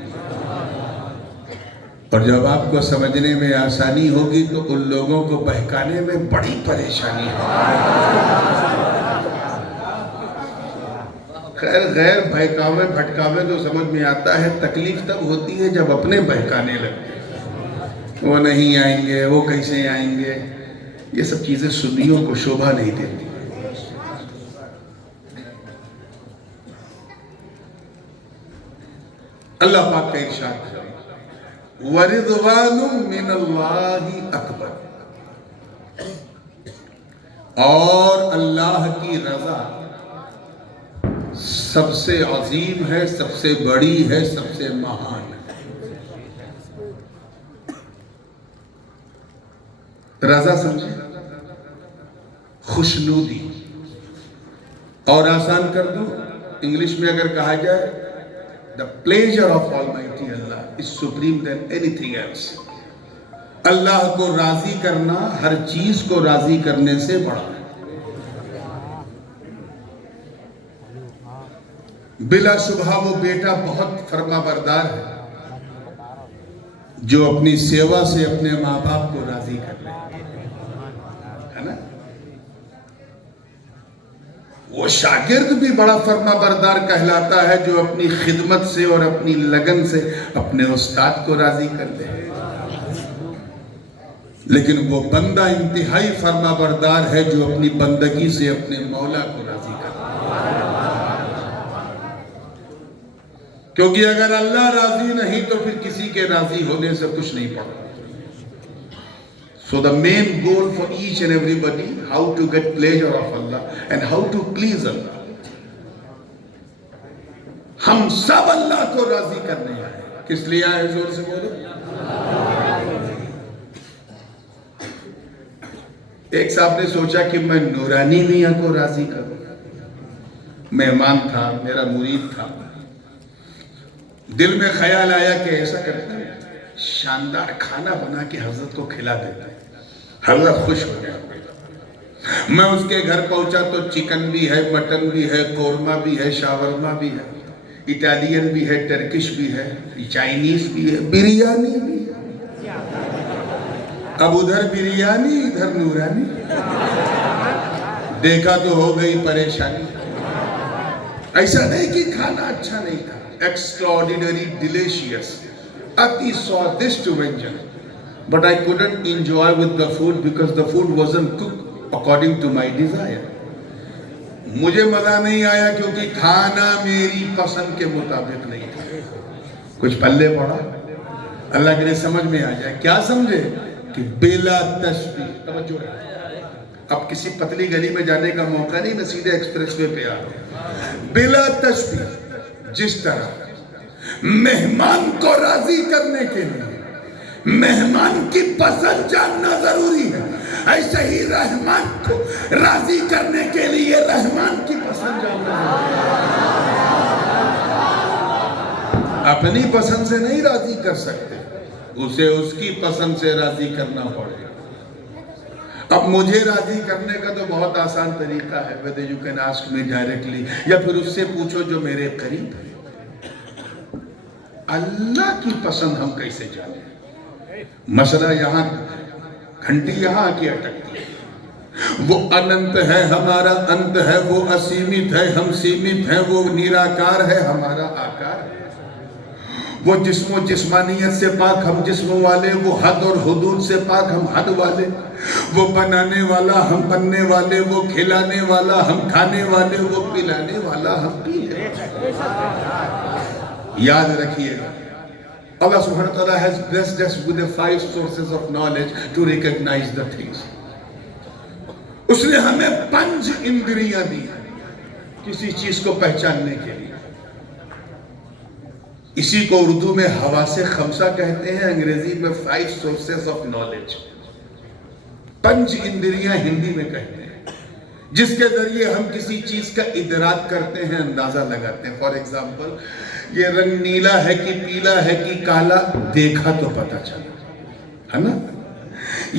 اور جب آپ کو سمجھنے میں آسانی ہوگی تو ان لوگوں کو بہکانے میں بڑی پریشانی ہوگی. خیر غیر بہکاوے بھٹکاوے تو سمجھ میں آتا ہے تکلیف تب ہوتی ہے جب اپنے بہکانے لگتے ہیں وہ نہیں آئیں گے وہ کیسے آئیں گے یہ سب چیزیں سنیوں کو شوبھا نہیں دیتی. اللہ پاک کا ارشاد ہے وَرِضْوَانٌ مِّنَ اللَّهِ اکبر، اور اللہ کی رضا سب سے عظیم ہے، سب سے بڑی ہے، سب سے مہان ہے۔ رضا سمجھے، خوشنودی، اور آسان کر دوں انگلش میں اگر کہا جائے the pleasure of Almighty Allah is supreme than anything else۔ اللہ کو راضی کرنا ہر چیز کو راضی کرنے سے بڑا ہے۔ بلا شبہ وہ بیٹا بہت فرما بردار ہے جو اپنی سیوا سے اپنے ماں باپ کو راضی کر لے، ہے نا؟ وہ شاگرد بھی بڑا فرما بردار کہلاتا ہے جو اپنی خدمت سے اور اپنی لگن سے اپنے استاد کو راضی کر لے، لیکن وہ بندہ انتہائی فرما بردار ہے جو اپنی بندگی سے اپنے مولا کو راضی کر لے۔ کیونکہ اگر اللہ راضی نہیں تو پھر کسی کے راضی ہونے سے کچھ نہیں پڑتا۔ So the main goal for each and everybody, how to get pleasure of Allah and how to please Allah۔ ہم سب اللہ کو راضی کرنے آئے، کس لیے آئے؟ زور سے بولو۔ ایک صاحب نے سوچا کہ میں نورانی میاں کو راضی کروں، مہمان تھا، میرا مرید تھا، دل میں خیال آیا کہ ایسا کرتا ہے شاندار کھانا بنا کے حضرت کو کھلا دیتا ہے۔ حضرت خوش ہو گیا۔ میں اس کے گھر پہنچا تو چکن بھی ہے، مٹن بھی ہے، قورمہ بھی ہے، شاورما بھی ہے، اٹالین بھی ہے، ٹرکش بھی ہے، چائنیز بھی ہے، بریانی بھی ہے۔ اب ادھر بریانی ادھر نورانی، دیکھا تو ہو گئی پریشانی۔ ایسا نہیں کہ کھانا اچھا نہیں تھا، extraordinary delicious، اتی سوادشٹ ونجن، but I couldn't enjoy with the food because the food wasn't cooked according to my desire۔ مجھے مزہ نہیں آیا کیونکہ کھانا میری پسند کے مطابق نہیں تھا۔ کچھ پلے پڑا؟ اللہ کے لیے سمجھ میں آ جائے، کیا سمجھے کہ بلا تشبیہ، توجہ ہے۔ اب کسی پتلی گلی میں جانے کا موقع نہیں، میں سیدھے ایکسپریس وے پہ آ گیا۔ بلا تشبیہ، جس طرح مہمان کو راضی کرنے کے لیے مہمان کی پسند جاننا ضروری ہے، ایسے ہی رحمان کو راضی کرنے کے لیے رحمان کی پسند جاننا ضروری ہے۔ اپنی پسند سے نہیں راضی کر سکتے، اسے اس کی پسند سے راضی کرنا پڑے۔ اب مجھے راضی کرنے کا تو بہت آسان طریقہ ہے، whether you can ask me directly، یا پھر اس سے پوچھو جو میرے قریب ہے۔ اللہ کی پسند ہم کیسے جانیں؟ مسئلہ یہاں، گھنٹی یہاں کی اٹکتی ہے۔ وہ اننت ہے، ہمارا انت ہے، وہ اسیمت ہے، ہم سیمت ہیں، وہ نیراکار ہے، ہمارا آکار ہے۔ وہ جسم و جسمانیت سے پاک، ہم جسم والے، وہ حد اور حدود سے پاک، ہم حد والے۔ وہ بنانے والا، ہم بننے والے، وہ کھلانے والا، ہم کھانے والے، وہ پلانے والا، ہم پینے والے۔ یاد رکھیے گا، Allah subhanahu wa ta'ala has blessed us with the 5 sources of knowledge to recognize the things۔ اس نے ہمیں 5 اندریاں دی کسی چیز کو پہچاننے کے لیے۔ اسی کو اردو میں حواس خمسہ کہتے ہیں، انگریزی میں 5 sources of knowledge، 5 اندریاں ہندی میں کہتے ہیں، جس کے ذریعے ہم کسی چیز کا ادراک کرتے ہیں، اندازہ لگاتے ہیں۔ فار ایگزامپل، یہ رنگ نیلا ہے کہ پیلا ہے کہ کالا، دیکھا تو پتہ چلا، ہے نا؟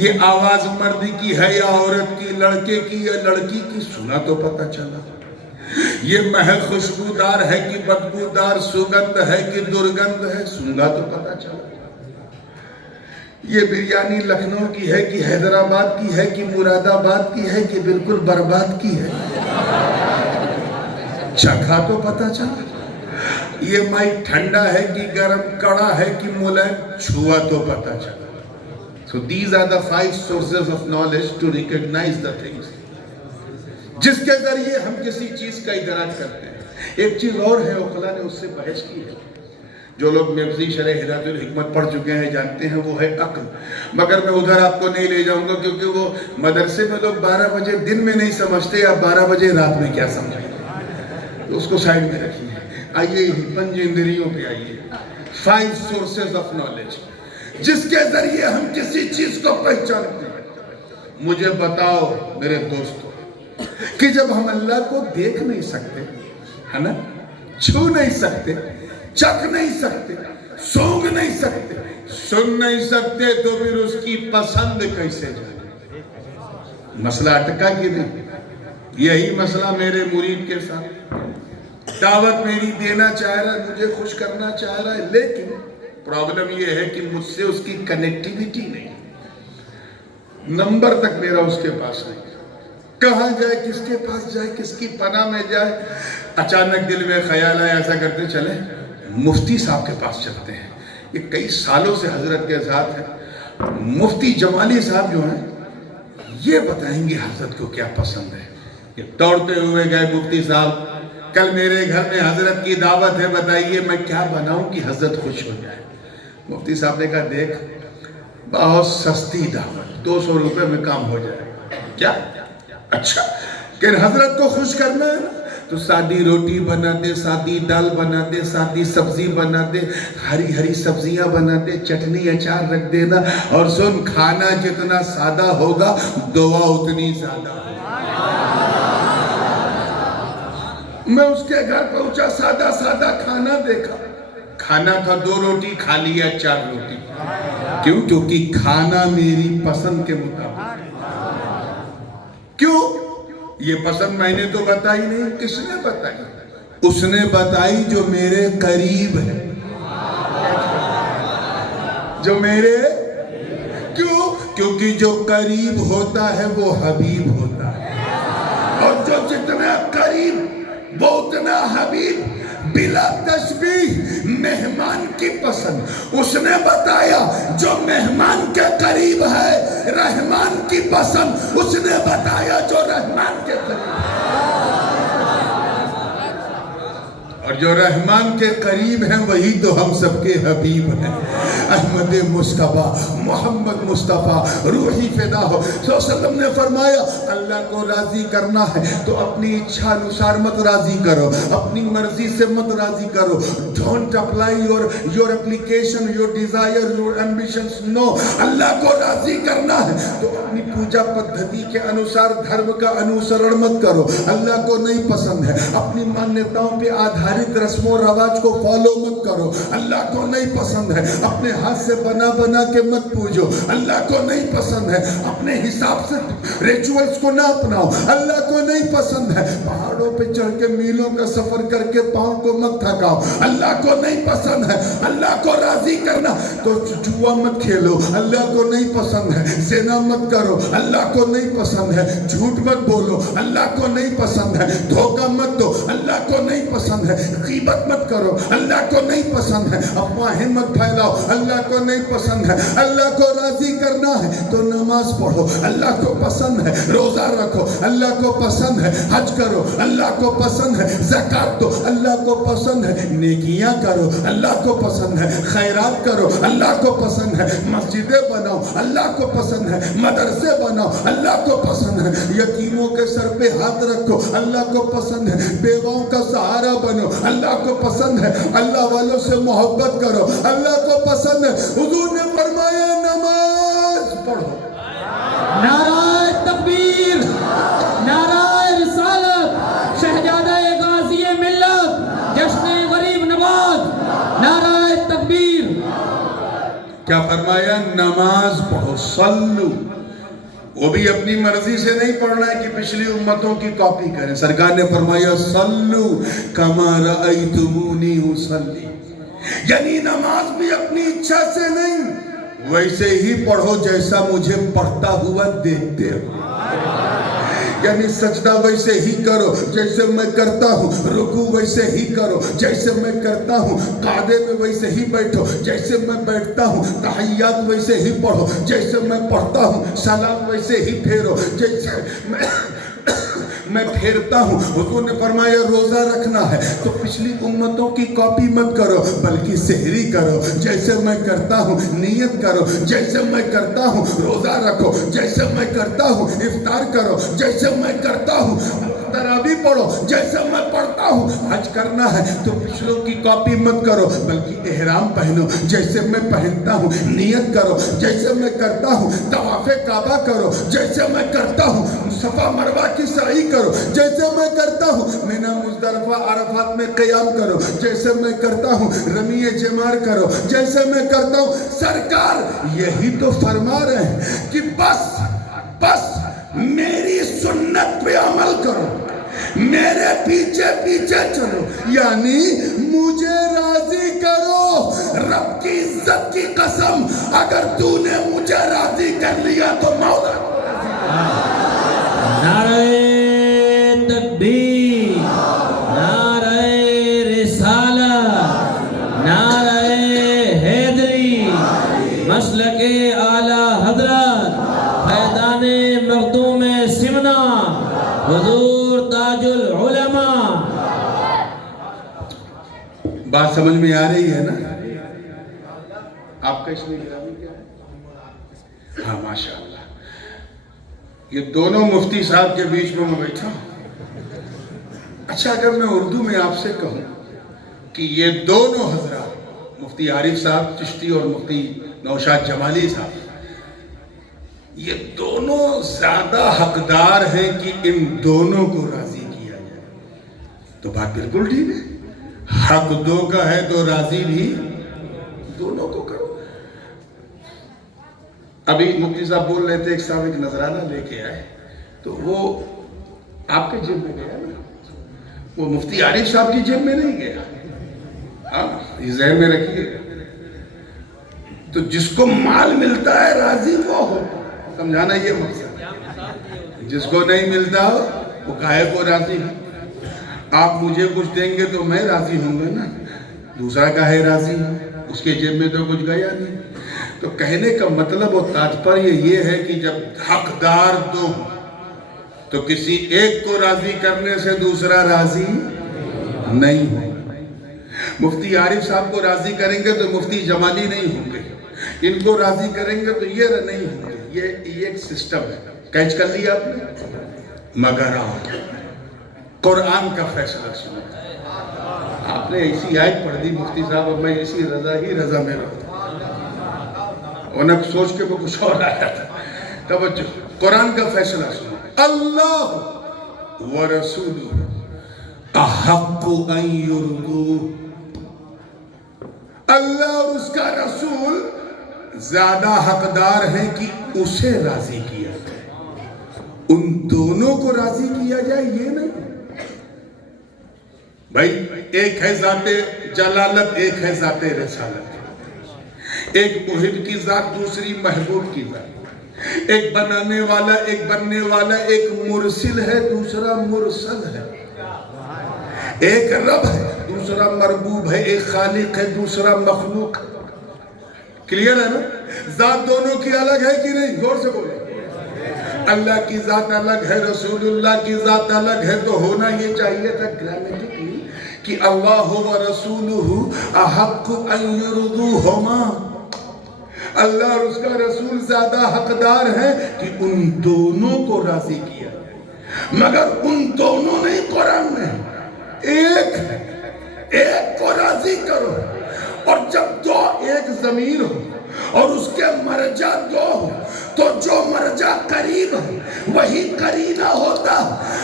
یہ آواز مرد کی ہے یا عورت کی، لڑکے کی یا لڑکی کی، سنا تو پتہ چلا۔ یہ مہک خوشبودار ہے کہ بدبودار، سگندھ ہے کہ درگندھ ہے، سنا تو پتہ چلا۔ یہ بریانی لکھنؤ کی ہے کہ حیدرآباد کی ہے کہ مراد آباد کی ہے کہ بالکل برباد کی ہے، چکھا تو پتہ چلا۔ یہ مائی ٹھنڈا ہے کہ گرم، کڑا ہے کہ ملائم، چھوا تو پتہ چلا۔ So these are the 5 sources of knowledge to recognize the things، جس کے ذریعے ہم کسی چیز کا ادراک کرتے ہیں۔ ایک چیز اور ہے، عقلا نے اس سے بحث کی ہے، جو لوگ مفزی شرح ہدایت الحکمت پڑھ چکے ہیں جانتے ہیں وہ ہے عقل. مگر میں ادھر آپ کو نہیں لے جاؤں گا کیونکہ وہ مدرسے میں لوگ 12 بجے دن میں نہیں سمجھتے یا 12 بجے رات میں کیا سمجھیں گے، تو اس کو سائڈ میں رکھیے. آئیے پنج اندریوں پہ آئیے. 5 سورسز آف نالج جس کے ذریعے ہم کسی چیز کو پہچانتے ہیں. مجھے بتاؤ میرے دوستو کہ جب ہم اللہ کو دیکھ نہیں سکتے ہے نا، چھو نہیں سکتے، چکھ نہیں سکتے، سونگ نہیں سکتے، سن نہیں سکتے، تو پھر اس کی پسند کیسے جائے؟ مسئلہ اٹکا کہ نہیں؟ یہی مسئلہ میرے مرید کے ساتھ. دعوت میری دینا چاہ رہا ہے، مجھے خوش کرنا چاہ رہا ہے، لیکن پرابلم یہ ہے کہ مجھ سے اس کی کنیکٹیویٹی نہیں، نمبر تک میرا اس کے پاس نہیں. کہاں جائے، کس کے پاس جائے، کس کی پناہ میں جائے؟ اچانک دل میں خیال آیا ایسا کرتے چلے مفتی صاحب کے پاس چلتے ہیں. یہ کئی سالوں سے حضرت کے ساتھ ہیں. مفتی جمالی صاحب جو ہیں یہ بتائیں گے حضرت کو کیا پسند ہے. یہ دوڑتے ہوئے گئے، مفتی صاحب کل میرے گھر میں حضرت کی دعوت ہے، بتائیے میں کیا بناؤں کہ حضرت خوش ہو جائے. مفتی صاحب نے کہا دیکھ بہت سستی دعوت، 200 روپے میں کام ہو جائے. کیا؟ اچھا کہ حضرت کو خوش کرنا ہے نا تو سادی روٹی بنا دے، سادی دال بنا دے، سادی سبزی بنا دے، ہری ہری سبزیاں بنا دے، چٹنی اچار رکھ دینا، اور سن کھانا جتنا سادہ ہوگا دعا اتنی زیادہ ہوگا. میں اس کے گھر پہنچا، سادہ سادہ کھانا دیکھا. کھانا تھا 2 روٹی، کھا لیا 4 روٹی. کیوں؟ کیونکہ کھانا میری پسند کے مطابق. کیوں؟ یہ پسند میں نے تو بتائی نہیں. کس نے بتائی؟ اس نے بتائی جو میرے قریب ہے، جو میرے. کیوں؟ کیونکہ جو قریب ہوتا ہے وہ حبیب ہوتا ہے، اور جو جتنا قریب وہ اتنا حبیب. بلا تشبیہ مہمان کی پسند. اس نے بتایا جو مہمان کے قریب ہے رحمان کی پسند. اس نے بتایا جو رحمان کے قریب ہے، اور جو رحمان کے قریب ہیں وہی تو ہم سب کے حبیب ہیں. احمد مصطفیٰ، محمد مصطفیٰ، روحی فدا ہو. صلی اللہ علیہ وسلم نے فرمایا اللہ کو راضی کرنا ہے تو اپنی اچھا انوسار مت راضی کرو، اپنی مرضی سے مت راضی کرو. Don't apply your application, your desire, your ambitions. No. اللہ کو راضی کرنا ہے تو اپنی پوجا پدھتی کے انوسار دھرم کا انوسرن مت کرو. اللہ کو نہیں پسند ہے اپنی مانیتاؤں پہ آدھارت رسم و رواج کو فالو مت کرو. اللہ کو نہیں پسند ہے اپنے ہاتھ سے بنا بنا کے مت پوجو. اللہ کو نہیں پسند ہے اپنے حساب سے ریچولز کو نہ اپناؤ. اللہ کو نہیں پسند ہے پہاڑوں پہ چڑھ کے میلوں کا سفر کر کے پاؤں کو مت تھکاؤ. اللہ کو نہیں پسند ہے اللہ کو راضی کرنا تو جوا مت کھیلو. اللہ کو نہیں پسند ہے زنا مت کرو. اللہ کو نہیں پسند ہے جھوٹ مت بولو. اللہ کو نہیں پسند ہے دھوکہ مت دو. اللہ کو نہیں پسند ہے غیبت مت کرو. اللہ کو نہیں پسند ہے افواہیں مت پھیلاؤ. اللہ کو نہیں پسند ہے. اللہ کو راضی کرنا ہے تو نماز پڑھو. اللہ کو پسند ہے روزہ رکھو. اللہ کو پسند ہے حج کرو. اللہ کو پسند ہے زکات دو. اللہ کو پسند ہے نیکیاں کرو. اللہ کو پسند ہے خیرات کرو. اللہ کو پسند ہے مسجدیں بناؤ. اللہ کو پسند ہے مدرسے بناؤ. اللہ کو پسند ہے یتیموں کے سر پہ ہاتھ رکھو. اللہ کو پسند ہے بیواؤں کا سہارا بنو. اللہ کو پسند ہے اللہ والوں سے محبت کرو. اللہ کو پسند ہے حضور نے فرمایا نماز پڑھو. نعرہ تکبیر، نعرہ رسالت، شہزادہ غازی ملت، جشن غریب نواز، نعرہ تکبیر. کیا فرمایا؟ نماز پڑھو. صلو. وہ بھی اپنی مرضی سے نہیں پڑھنا ہے کہ پچھلی امتوں کی کاپی کریں. سرکار نے فرمایا صلو کما رأیتمونی اصلی. یعنی نماز بھی اپنی اچھا سے نہیں ویسے ہی پڑھو جیسا مجھے پڑھتا ہوا دیکھتے ہو. یعنی سجدہ ویسے ہی کرو جیسے میں کرتا ہوں. رکوع ویسے ہی کرو جیسے میں کرتا ہوں. قعدے میں ویسے ہی بیٹھو جیسے میں بیٹھتا ہوں. تحیات ویسے ہی پڑھو جیسے میں پڑھتا ہوں. سلام ویسے ہی پھیرو جیسے میں میں پھیرتا ہوں. حضور نے فرمایا روزہ رکھنا ہے تو پچھلی امتوں کی کاپی مت کرو بلکہ سحری کرو جیسے میں کرتا ہوں. نیت کرو جیسے میں کرتا ہوں. روزہ رکھو جیسے میں کرتا ہوں. افطار کرو جیسے میں کرتا ہوں. تراویح پڑھو جیسے میں پڑھتا ہوں. حج کرنا ہے تو پچھلوں کی کاپی مت کرو بلکہ احرام پہنو جیسے میں پہنتا ہوں. نیت کرو جیسے میں کرتا ہوں. طواف کعبہ کرو جیسے میں کرتا ہوں. صفا مروہ کی سعی کرو جیسے میں کرتا ہوں. مینا مزدلفہ عرفات میں قیام کرو جیسے میں کرتا ہوں. رمی جمار کرو جیسے میں کرتا ہوں. سرکار یہی تو فرما رہے ہیں کہ بس میری سنت پہ عمل کرو, میرے پیچھے پیچھے چلو, یعنی مجھے راضی کرو. رب کی عزت کی قسم اگر تو نے مجھے راضی کر لیا تو مولا. نعرہ تکبیر, نعرہ رسالت, نعرہ حیدری, مسلک اعلی حضرت فیضان مخدوم سمنا حضور تاج العلماء. بات سمجھ میں آ رہی ہے نا؟ آپ کا اس میں گرامی کیا ہے؟ ہاں ماشاءاللہ. یہ دونوں مفتی صاحب کے بیچ میں بیٹھا ہوں. اچھا اگر میں اردو میں آپ سے کہوں کہ یہ دونوں حضرات مفتی عارف صاحب چشتی اور مفتی نوشاد جمالی صاحب یہ دونوں زیادہ حقدار ہیں کہ ان دونوں کو راضی کیا جائے تو بات بالکل ٹھیک ہے. حق دو کا ہے تو راضی بھی دونوں کو کرو. ابھی مفتی صاحب بول رہے تھے ایک صاحب ایک نذرانہ لے کے آئے تو وہ آپ کے جیب میں گیا نا, وہ مفتی عارف صاحب کی جیب میں نہیں گیا. ہاں یہ ذہن میں رکھیے. تو جس کو مال ملتا ہے راضی وہ ہو, سمجھانا یہ مقصد. جس کو نہیں ملتا ہو وہ کاہے کو راضی ہے. آپ مجھے کچھ دیں گے تو میں راضی ہوں گا نا, دوسرا کاہے راضی ہے, اس کے جیب میں تو کچھ گیا نہیں. تو کہنے کا مطلب اور تاتپریہ یہ ہے کہ جب حقدار دو تو کسی ایک کو راضی کرنے سے دوسرا راضی نہیں ہو. مفتی عارف صاحب کو راضی کریں گے تو مفتی جمالی نہیں ہوں گے, ان کو راضی کریں گے تو یہ نہیں ہوں گے. یہ ایک سسٹم ہے. کیچ کر لیا آپ نے؟ مگر آپ قرآن کا فیصلہ سنو. آپ نے ایسی آیت پڑھ دی مفتی صاحب, اب میں اسی رضا میں رہوں. انہیں سوچ کے وہ کچھ اور آیا تھا. توجہ, قرآن کا فیصلہ سنو. اللہ ورسولہ احق ان یرضوہ. اللہ اور اس کا رسول زیادہ حقدار ہیں کہ اسے راضی کیا جائے. ان دونوں کو راضی کیا جائے یہ نہیں. بھائی ایک ہے ذات جلالت, ایک ہے ذات رسالت. ایک محب کی ذات, دوسری محبوب کی ذات. ایک بنانے والا, ایک بننے والا. ایک مرسل ہے, دوسرا مرسل ہے. ایک رب ہے, دوسرا مربوب ہے. ایک خالق ہے, دوسرا مخلوق. کلیئر ہے نا؟ ذات دونوں کی الگ ہے کہ نہیں؟ غور سے بولیں. اللہ کی ذات الگ ہے, رسول اللہ کی ذات الگ ہے. تو ہونا یہ چاہیے تھا گرامیٹکلی کہ اللہ و رسولہ احق ان یرضوہما. اللہ اور اس کا رسول زیادہ حقدار ہیں کہ ان دونوں کو راضی کیا. مگر ان دونوں نہیں, قرآن میں ایک کو راضی کرو. اور جب دو ایک ضمیر ہو اور اس کے مرجع دو ہو تو جو مرجع قریب ہے وہی قرینہ ہوتا.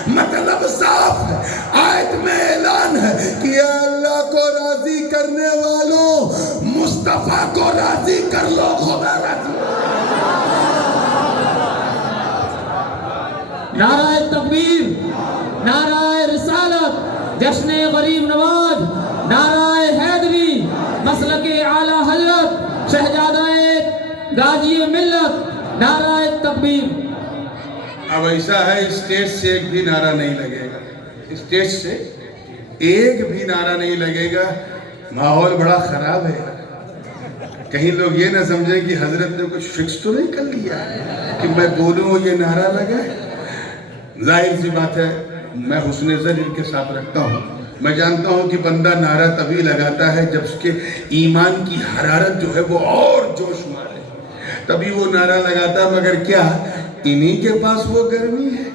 مطلب صاف ہے, آیت میں اعلان ہے کہ اللہ کو راضی کرنے والوں مصطفیٰ کو راضی کر لو, خدا راضی. نعرہ تکبیر, نعرہ رسالت, جشن غریب نواز, نعرہ حیدری, مسلک اعلی حضرت شہزادہ غازی ملت, نعرہ تکبیر. اب ایسا ہے اسٹیج سے ایک بھی نعرہ نہیں لگے گا. اسٹیج سے ایک بھی نعرہ نہیں لگے گا. ماحول بڑا خراب ہے. کہیں لوگ یہ نہ سمجھیں کہ حضرت نے کچھ فکس تو نہیں کر لیا کہ میں بولوں یہ نعرہ لگے. ظاہر سی بات ہے میں حسن ظن ان کے ساتھ رکھتا ہوں. میں جانتا ہوں کہ بندہ نعرہ تبھی لگاتا ہے جب اس کے ایمان کی حرارت جو ہے وہ اور جوش مارے, تبھی وہ نعرہ لگاتا ہے. مگر کیا انہی کے پاس وہ گرمی ہے؟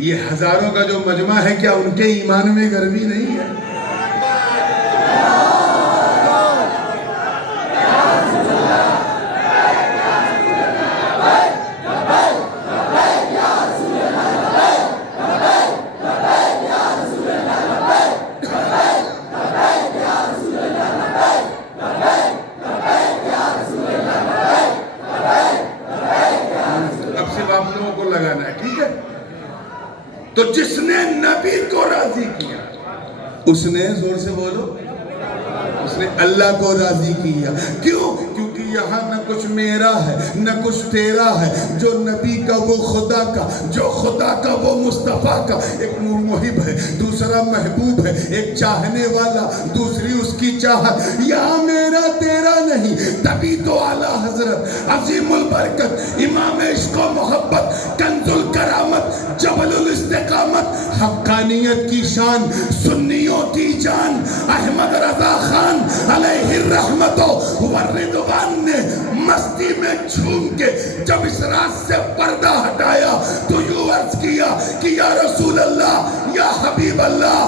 یہ ہزاروں کا جو مجمع ہے, کیا ان کے ایمان میں گرمی نہیں ہے؟ تو جس نے نبی کو راضی کیا, اس نے, زور سے بولو, اس نے اللہ کو راضی کیا. کیوں؟ کیونکہ یہاں نہ کچھ میرا ہے نہ کچھ تیرا ہے. جو نبی کا وہ خدا کا, جو خدا کا وہ مصطفیٰ کا. ایک محب ہے, دوسرا محبوب ہے, ایک چاہنے والا, دوسری اس کی چاہت. یہاں میرا تیرا نہیں. تبھی تو اعلیٰ حضرت عظیم البرکت امام عشق و محبت, کنز الکرامت, جبل الاستقامت, حقانیت کی شان, سنیوں کی جان, احمد رضا خان علیہ الرحمت والرضوان نے مستی میں جھوم کے جب اس راز سے پردہ ہٹایا تو یوں عرض کیا کہ یا رسول اللہ, یا حبیب اللہ,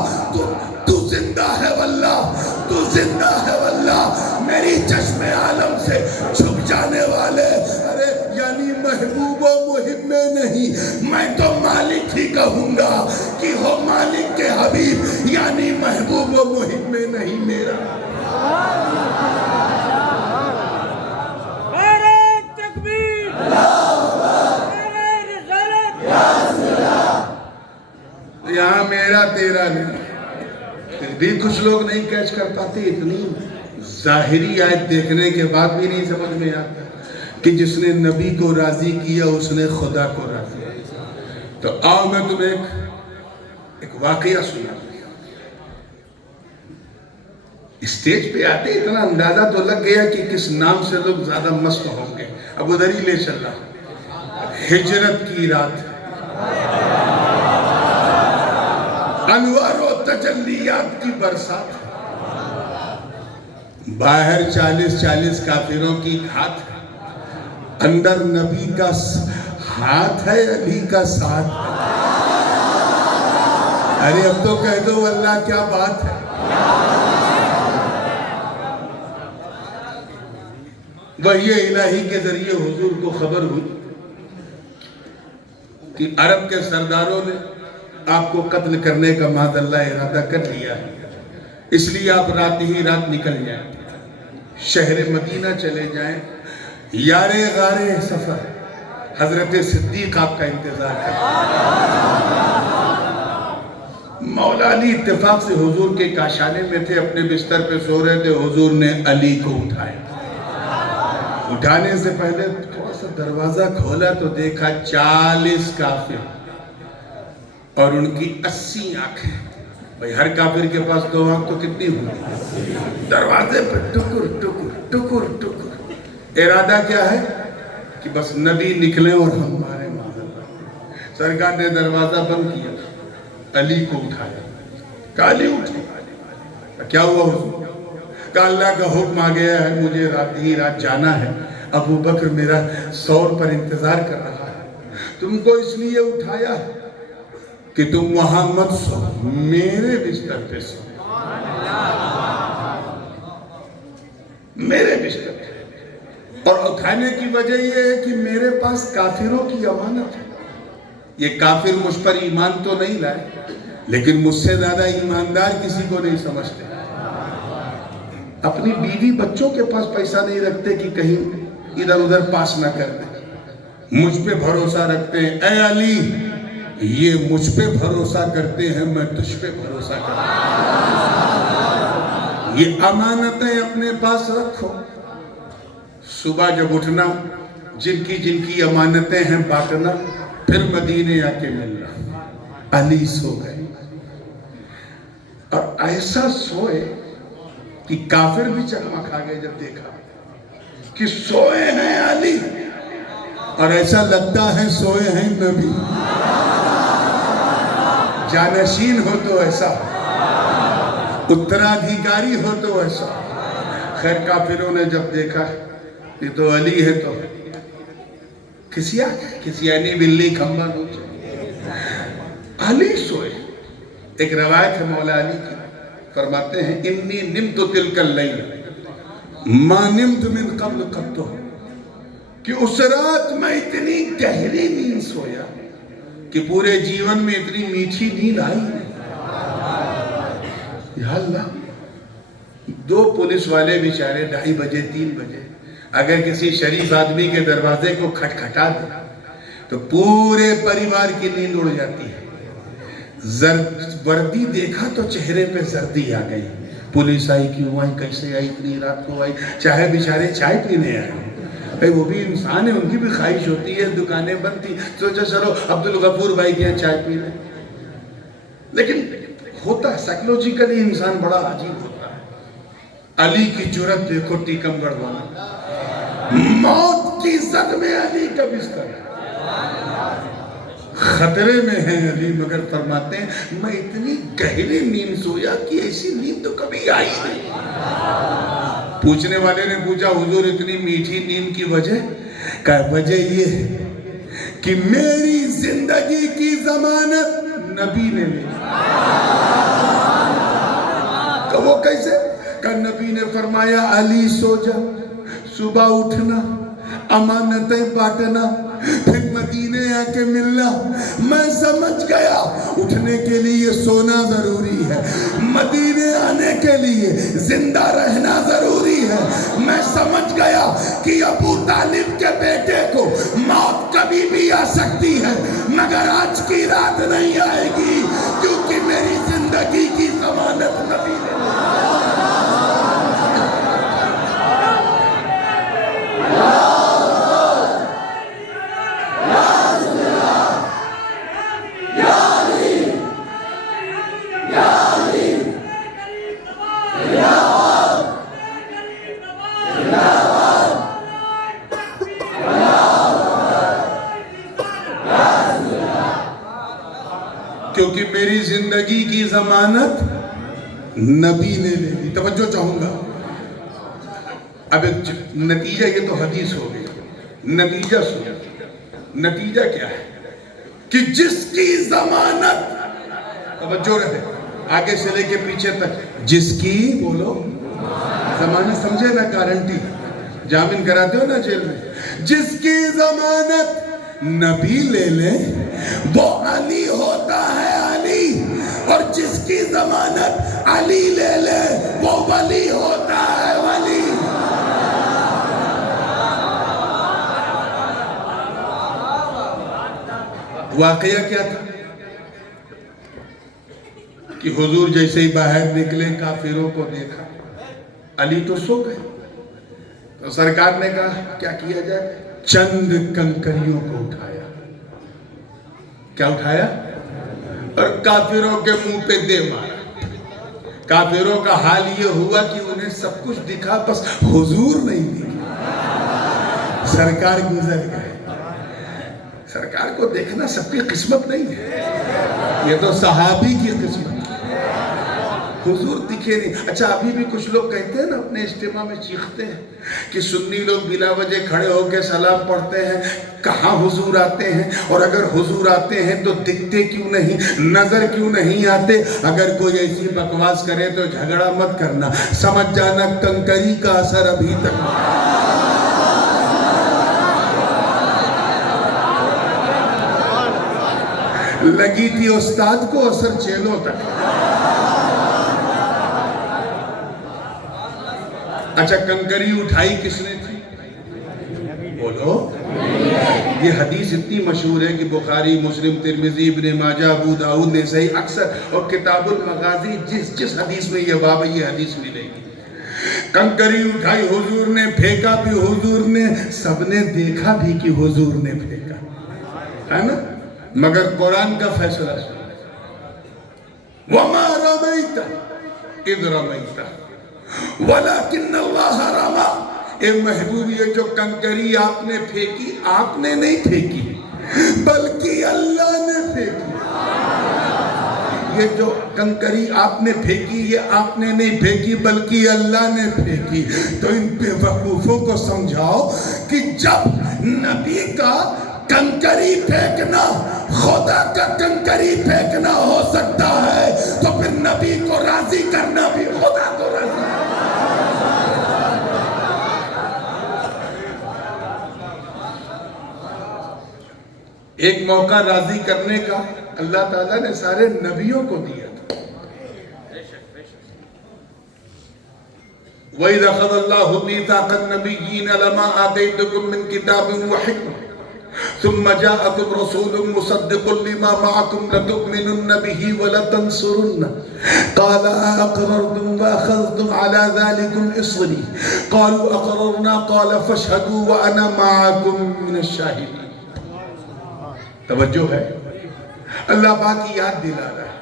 تو زندہ ہے واللہ, تو زندہ ہے واللہ. میری چشم عالم سے چھپ جانے والے, ارے یعنی محبوب و محب میں نہیں, میں تو مالک ہی کہوں گا کہ ہو مالک کے حبیب, یعنی محبوب و محب میں نہیں میرا. یہاں میرا تیرا نہیں. پھر بھی کچھ لوگ نہیں کیچ کر پاتے. اتنی ظاہری آیت دیکھنے کے بعد بھی نہیں سمجھ میں آتا کہ جس نے نبی کو راضی کیا اس نے خدا کو راضی کیا. تو آؤ میں تمہیں ایک واقعہ سنا. اسٹیج پہ آتے اتنا اندازہ تو لگ گیا کہ کس نام سے لوگ زیادہ مست ہوں گے. اب ادھر ہی لے چل رہا. ہجرت کی رات, انوار و تجلیات کی برسات, باہر 40 کافروں کی گھات, اندر نبی کا ہاتھ ہے, علی کا ساتھ. ارے اب تو کہہ دو اللہ کیا بات ہے. وحی الہی کے ذریعے حضور کو خبر ہوئی کہ عرب کے سرداروں نے آپ کو قتل کرنے کا معاذ اللہ ارادہ کر لیا ہے, اس لیے آپ رات ہی رات نکل جائیں, شہر مدینہ چلے جائیں. یار غار سفر حضرت صدیق آپ کا انتظار کریں. مولا علی اتفاق سے حضور کے کاشانے میں تھے, اپنے بستر پہ سو رہے تھے. حضور نے علی کو اٹھایا. اٹھانے سے پہلے تھوڑا سا دروازہ کھولا تو دیکھا 40 کافر اور ان کی 80 آنکھیں. بھئی ہر کافر کے پاس 2 آنکھ تو کتنی ہوئی؟ دروازے پر ٹکر ٹکر ٹکر ٹکر. ارادہ کیا ہے کہ بس نبی نکلے اور ہم مارے معذر. سرکار نے دروازہ بند کیا, علی کو اٹھایا. کہا علی اٹھو. کیا ہوا حضور؟ کہا اللہ کا حکم آ گیا ہے, مجھے رات ہی رات جانا ہے. ابو بکر میرا سور پر انتظار کر رہا ہے. تم کو اس لیے اٹھایا ہے کہ تم وہاں مت سو, میرے بستر پہ سو, میرے بستر پہ. اور اٹھانے کی وجہ یہ ہے کہ میرے پاس کافروں کی امانت ہے. یہ کافر مجھ پر ایمان تو نہیں لائے, لیکن مجھ سے زیادہ ایماندار کسی کو نہیں سمجھتے. اپنی بیوی بچوں کے پاس پیسہ نہیں رکھتے کہ کہیں ادھر ادھر پاس نہ کر دیں. مجھ پہ بھروسہ رکھتے ہیں. اے علی, یہ مجھ پہ بھروسہ کرتے ہیں, میں تجھ پہ بھروسہ کرتا ہوں. یہ امانتیں اپنے پاس رکھو. صبح جب اٹھنا, جن کی امانتیں ہیں بانٹنا, پھر مدینے آ کے ملنا. علی سو گئے, اور ایسا سوئے کہ کافر بھی چکمہ کھا گئے جب دیکھا کہ سوئے ہیں علی, اور ایسا لگتا ہے سوئے ہیں نبی. جانشین ہو تو ایسا، اترادھیکاری ہو تو ایسا۔ خیر کافروں نے جب دیکھا یہ تو علی ہے تو کسی آنی بلی کھمبا نوچے، علی سوئے۔ ایک روایت ہے مولا علی کی، فرماتے ہیں انی نمت تلک اللیل ما نمت من قبل قط، کہ اس رات میں اتنی گہری نیند سویا کہ پورے جیون میں اتنی میٹھی نیند آئی نہیں۔ یا اللہ، 2 پولیس والے بیچارے 2:30 بجے 3 بجے اگر کسی شریف آدمی کے دروازے کو کھٹکھٹا دے تو پورے پریوار کی نیند اڑ جاتی ہے۔ وردی دیکھا تو چہرے پہ زردی آ گئی، پولیس آئی کیوں آئی، کیسے آئی، اتنی رات کو آئی، چاہے بیچارے چائے پینے آئے، وہ بھی انسان ہے، ان کی بھی خواہش ہوتی ہے، دکانیں بند تھی، سوچا چلو عبدالغفور بھائی کے یہاں چائے پی لیں۔ لیکن ہوتا ہے سائیکولوجیکلی انسان بڑا عجیب ہوتا ہے۔ علی کی جرأت دیکھو ٹیکمگڑھ والا، موت کی زد میں علی کا بستر ہے، خطرے میں ہیں علی، مگر فرماتے ہیں میں اتنی گہری نیند سویا کہ ایسی نیند تو کبھی آئی نہیں۔ پوچھنے والے نے پوچھا حضور اتنی میٹھی نیند کی وجہ؟ کہا وجہ یہ ہے کہ میری زندگی کی ضمانت نبی نے لی۔ کہ وہ کیسے؟ کہ نبی نے فرمایا علی سو جا، صبح اٹھنا، امانتیں بانٹنا، پھر مدینے آ کے ملنا۔ میں سمجھ گیا اٹھنے کے لیے سونا ضروری ہے، مدینے آنے کے لیے زندہ رہنا ضروری ہے۔ میں سمجھ گیا کہ ابو طالب کے بیٹے کو موت کبھی بھی آ سکتی ہے مگر آج کی رات نہیں آئے گی، کیونکہ میری زندگی کی ضمانت نبی نے۔ کیونکہ میری زندگی کی ضمانت نبی نے لے لی۔ توجہ چاہوں گا، اب ایک نتیجہ، یہ تو حدیث ہو گئی، نتیجہ سنو۔ نتیجہ کیا ہے کہ جس کی ضمانت، توجہ رہے آگے سے لے کے پیچھے تک، جس کی بولو ضمانت، سمجھے نا، گارنٹی، جامن کراتے ہو نا جیل میں، جس کی ضمانت نبی لے لے وہ علی ہوتا ہے، علی، اور جس کی ضمانت علی لے لے وہ ولی ہوتا ہے، ولی۔ واقعہ کیا تھا کہ حضور جیسے ہی باہر نکلے کافروں کو دیکھا، علی تو سو گئے، تو سرکار نے کہا کیا کیا جائے؟ چند کنکریوں کو اٹھایا۔ کیا اٹھایا؟ اور کافروں کے منہ پہ دے مارا۔ کافروں کا حال یہ ہوا کہ انہیں سب کچھ دکھا، بس حضور نہیں دکھا۔ سرکار گزر گئے۔ سرکار کو دیکھنا سب کی قسمت نہیں ہے، یہ تو صحابی کی قسمت ہے۔ حضور دکھے نہیں۔ اچھا ابھی بھی کچھ لوگ کہتے ہیں نا، اپنے اجتماع میں چیختے ہیں کہ سنی لوگ بلا وجہ کھڑے ہو کے سلام پڑھتے ہیں، کہاں حضور آتے ہیں؟ اور اگر حضور آتے ہیں تو دکھتے کیوں نہیں، نظر کیوں نہیں آتے؟ اگر کوئی ایسی بکواس کرے تو جھگڑا مت کرنا، سمجھ جانا کنکری کا اثر ابھی تک لگی تھی، استاد کو اثر چیلوں تک۔ اچھا کنکری اٹھائی کس نے تھی؟ بولو۔ یہ حدیث اتنی مشہور ہے کہ بخاری، مسلم، ترمذی، ابن ماجہ، ابو داؤد نے صحیح اکثر، اور کتاب المغازی جس حدیث میں یہ باب ہے یہ حدیث ملے گی۔ کنکری اٹھائی حضور نے، پھینکا بھی حضور نے، سب نے دیکھا بھی کہ حضور نے پھینکا، ہے نا؟ مگر قرآن کا فیصلہ سن، وَمَا رَمَيْتَ اِذْ رَمَيْتَ وَلَكِنَّ اللَّهَ رَمَى۔ اے محبوب، یہ جو کنکری آپ نے پھینکی، آپ نے نہیں پھینکی بلکہ اللہ نے پھینکی۔ یہ جو کنکری آپ نے پھینکی یہ آپ نے نہیں پھینکی بلکہ اللہ نے پھینکی. تو ان بے وقوفوں کو سمجھاؤ کہ جب نبی کا کنکری پھینکنا خدا کا کنکری پھینکنا ہو سکتا ہے تو پھر نبی کو راضی کرنا بھی خدا کو راضی کرنا. ایک موقع راضی کرنے کا اللہ تعالیٰ نے سارے نبیوں کو دیا تھا. وَإِذْ أَخَذَ اللَّهُ مِيثَاقَ النَّبِيِّينَ لَمَا آتَيْتُكُم مِّن كِتَابٍ وَحِكْمَةٍ ثُمَّ جَاءَكُمْ رَسُولٌ مُصَدِّقٌ لِّمَا مَعَكُمْ لَتُؤْمِنُنَّ بِهِ وَلَتَنصُرُنَّهُ قَالَ أَأَقْرَرْتُمْ وَأَخَذْتُمْ عَلَى ذَلِكُمْ إِصْرِي قَالُوا أَقْرَرْنَا قَالَ فَاشْهَدُوا وَأَنَا مَعَكُمْ مِنَ الشَّاهِدِينَ. توجہ ہے. اللہ پاک کی یاد دلا رہا ہے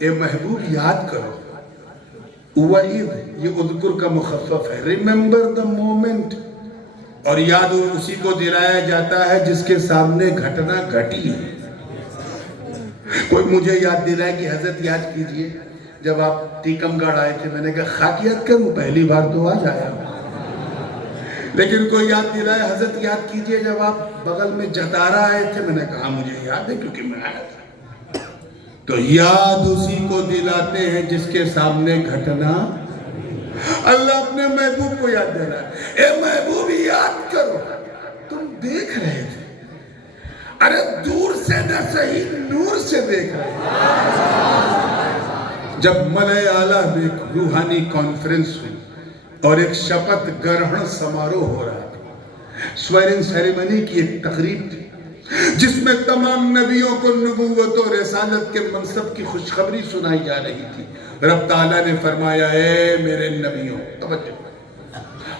اے محبوب یاد کرو. وَإِذْ یہ اذکر کا مخفف ہے. Remember the moment. اور یاد اسی کو دلایا جاتا ہے جس کے سامنے گھٹنا گھٹی ہے. کوئی مجھے یاد دلائے کہ حضرت یاد کیجئے جب آپ ٹیکم گڑھ آئے تھے. میں نے کہا خاک یاد کروں پہلی بار تو آج آیا. لیکن کوئی یاد دلائے حضرت یاد کیجئے جب آپ بغل میں جتارا آئے تھے. میں نے کہا مجھے یاد ہے کیونکہ میں آیا تھا. تو یاد اسی کو دلاتے ہیں جس کے سامنے گھٹنا. اللہ اپنے محبوب کو یاد دے رہا ہے اے محبوب یاد کرو تم دیکھ رہے تھے. ارے دور سے نہ صحیح نور سے دیکھ رہے تھے. جب ملائے اعلیٰ میں ایک روحانی کانفرنس ہوئی اور ایک شپت گرہن سماروہ ہو رہا تھا. سویرنگ سیریمنی کی ایک تقریب تھی جس میں تمام نبیوں کو نبوت و رسالت کے منصب کی خوشخبری سنائی جا رہی تھی. رب تعالیٰ نے فرمایا اے میرے نبیوں. توجہ.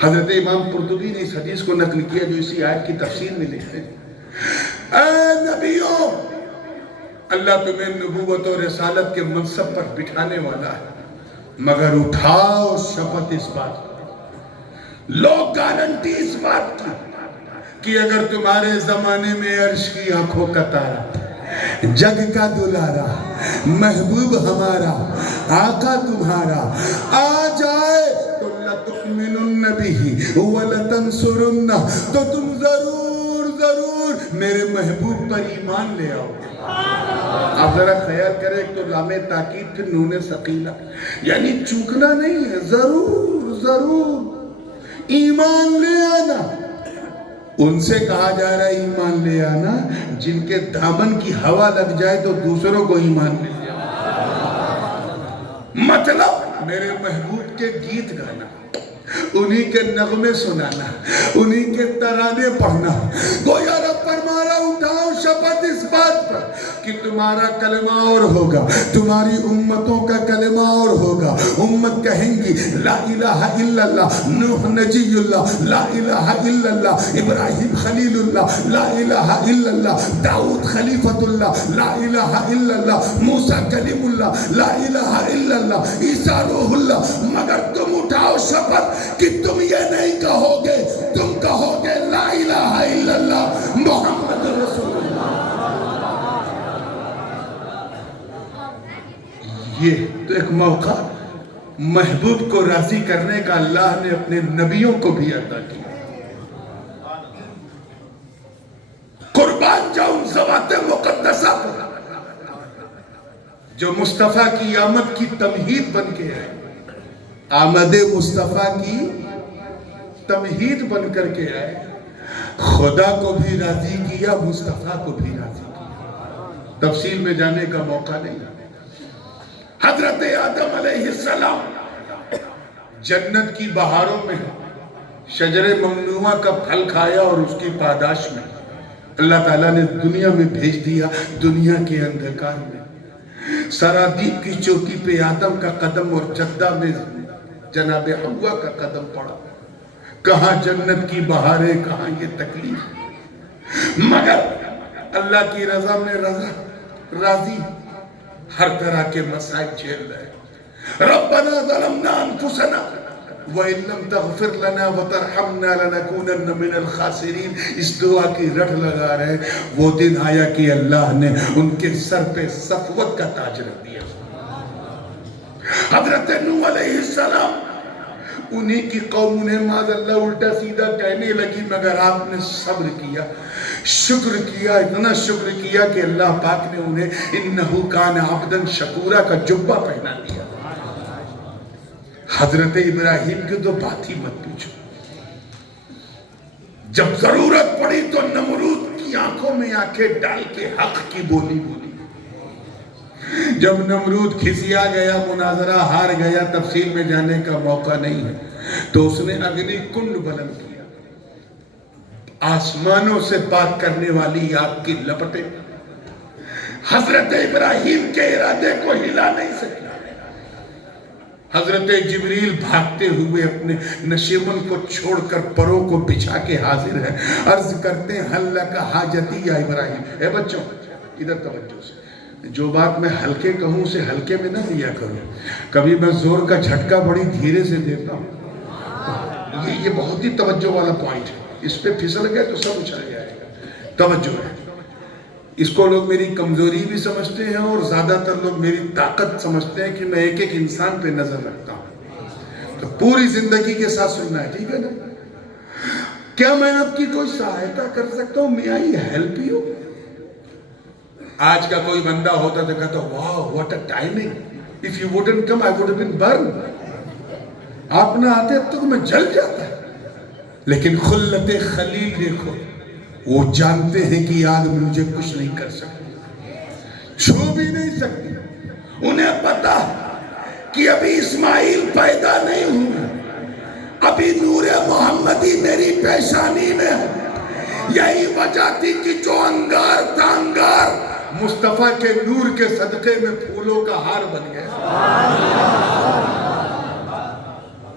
حضرت امام قرطبی نے اس حدیث کو نقل کیا جو اسی آیت کی تفسیر میں لکھتے ہیں. اے نبیوں اللہ تمہیں نبوت و رسالت کے منصب پر بٹھانے والا ہے مگر اٹھاؤ شپت اس بات لو گارنٹی اس بات کی کہ اگر تمہارے زمانے میں عرش کی آنکھوں کا تارا جگ کا دلارا محبوب ہمارا آقا تمہارا آ جائے تو لَتُؤْمِنُنَّ بِهِ وَلَتَنْصُرُنَّهُ تو تم ضرور میرے محبوب پر ایمان لے آؤ. آپ ذرا خیال کریں ایک تو لام تاکید پھر نون ثقیلہ یعنی چوکنا نہیں ہے. ضرور ایمان لے آنا. ان سے کہا جا رہا ہے ایمان لے آنا جن کے دامن کی ہوا لگ جائے تو دوسروں کو ایمان لے آنا. مطلب میرے محبوب کے گیت گانا انہی کے نغمے سنانا انہی کے ترانے پڑھنا. گویا رب فرمارا اٹھاؤ شپت اس بات پر کہ تمہارا کلمہ اور ہوگا تمہاری امتوں کا کلمہ اور ہوگا. امت کہیں گی لا الہ الا اللہ نوح نجی اللہ لا الہ الا اللہ ابراہیم خلیل اللہ لا الہ الا اللہ داؤد خلیفۃ اللہ لا الہ الا اللہ موسیٰ کلیم اللہ لا الہ الا اللہ عیسیٰ روح اللہ. مگر تم اٹھاؤ شپت کہ تم یہ نہیں کہو گے تم کہو گے لا الہ الا اللہ محمد رسول اللہ. یہ تو ایک موقع محبوب کو راضی کرنے کا اللہ نے اپنے نبیوں کو بھی عطا کیا. قربان جاؤں ذوات مقدسہ پر جو مصطفیٰ کی آمد کی تمہید بن کے آئے. آمد مصطفیٰ کی تمہید بن کر کے آئے. خدا کو بھی راضی کیا مصطفیٰ کو بھی راضی کیا. تفصیل میں جانے کا موقع نہیں. حضرت آدم علیہ السلام جنت کی بہاروں میں شجر ممنوعہ کا پھل کھایا اور اس کی پاداش میں اللہ تعالیٰ نے دنیا میں بھیج دیا. دنیا کے اندھکار میں سرادیپ کی چوکی پہ آدم کا قدم اور جدہ میں جناب حوا کا قدم پڑا. کہاں جنت کی بہاریں کہاں یہ تکلیف. مگر اللہ کی رضا میں راضی ہر طرح کے مسائل جھیل رہے. ربنا ظلمنا انفسنا وَإِن لَمْ تَغْفِرْ لَنَا وَتَرْحَمْنَا لَنَكُونَنَّ مِنَ الْخَاسِرِينَ. اس دعا کی رٹ لگا رہے. وہ دن آیا کہ اللہ نے ان کے سر پہ صفوت کا تاج رکھ دیا. حضرت نوح علیہ السلام انہی کی قوم نے معاذ اللہ الٹا سیدھا کہنے لگی، مگر آپ نے صبر کیا، شکر کیا، اتنا شکر کیا کہ اللہ پاک نے انہیں انہو کان عبداً شکورا کا جبہ پہنا دیا۔ حضرت ابراہیم کی تو بات ہی مت پوچھو، جب ضرورت پڑی تو نمرود کی آنکھوں میں آنکھیں ڈال کے حق کی بولی بولی۔ جب نمرود کھسیا گیا، مناظرہ ہار گیا، تفصیل میں جانے کا موقع نہیں ہے، تو اس نے اگنی کنڈ بلند کیا، آسمانوں سے پاک کرنے والی آگ کی لپٹیں حضرت ابراہیم کے ارادے کو ہلا نہیں سکتی۔ حضرت جبریل بھاگتے ہوئے اپنے نشیمن کو چھوڑ کر پروں کو بچھا کے حاضر ہے، عرض کرتے ہیں حل لک حاجتی یا ابراہیم۔ اے بچوں ادھر توجہ سے، جو بات میں ہلکے کہوں اسے ہلکے میں نہ لیا کروں، کبھی میں زور کا جھٹکا بڑی دھیرے سے دیتا ہوں، یہ بہت ہی توجہ والا پوائنٹ ہے، اس پہ پھسل گئے تو سب اچھل جائے گا۔ توجہ ہے، اس کو لوگ میری کمزوری بھی سمجھتے ہیں اور زیادہ تر لوگ میری طاقت سمجھتے ہیں کہ میں ایک ایک انسان پہ نظر رکھتا ہوں، تو پوری زندگی کے ساتھ سننا ہے، ٹھیک ہے نا؟ کیا میں آپ کی کوئی سہایتا کر سکتا ہوں؟ may I help you؟ آج کا کوئی بندہ ہوتا تو کہتا واو what a timing, if you wouldn't come I would have been burned۔ آپ نہ آتے اب تک میں جل جاتا ہے، لیکن خلت خلیل دیکھو، وہ جانتے ہیں کہ آگ مجھے کچھ نہیں کر سکتی، چھو بھی نہیں سکتی، انہیں پتا کہ ابھی اسماعیل پیدا نہیں ہوئے، ابھی نور محمدی میری پیشانی میں ہے۔ یہی وجہ تھی کہ جو انگار تھا انگار مصطفیٰ کے نور کے صدقے میں پھولوں کا ہار بن گیا۔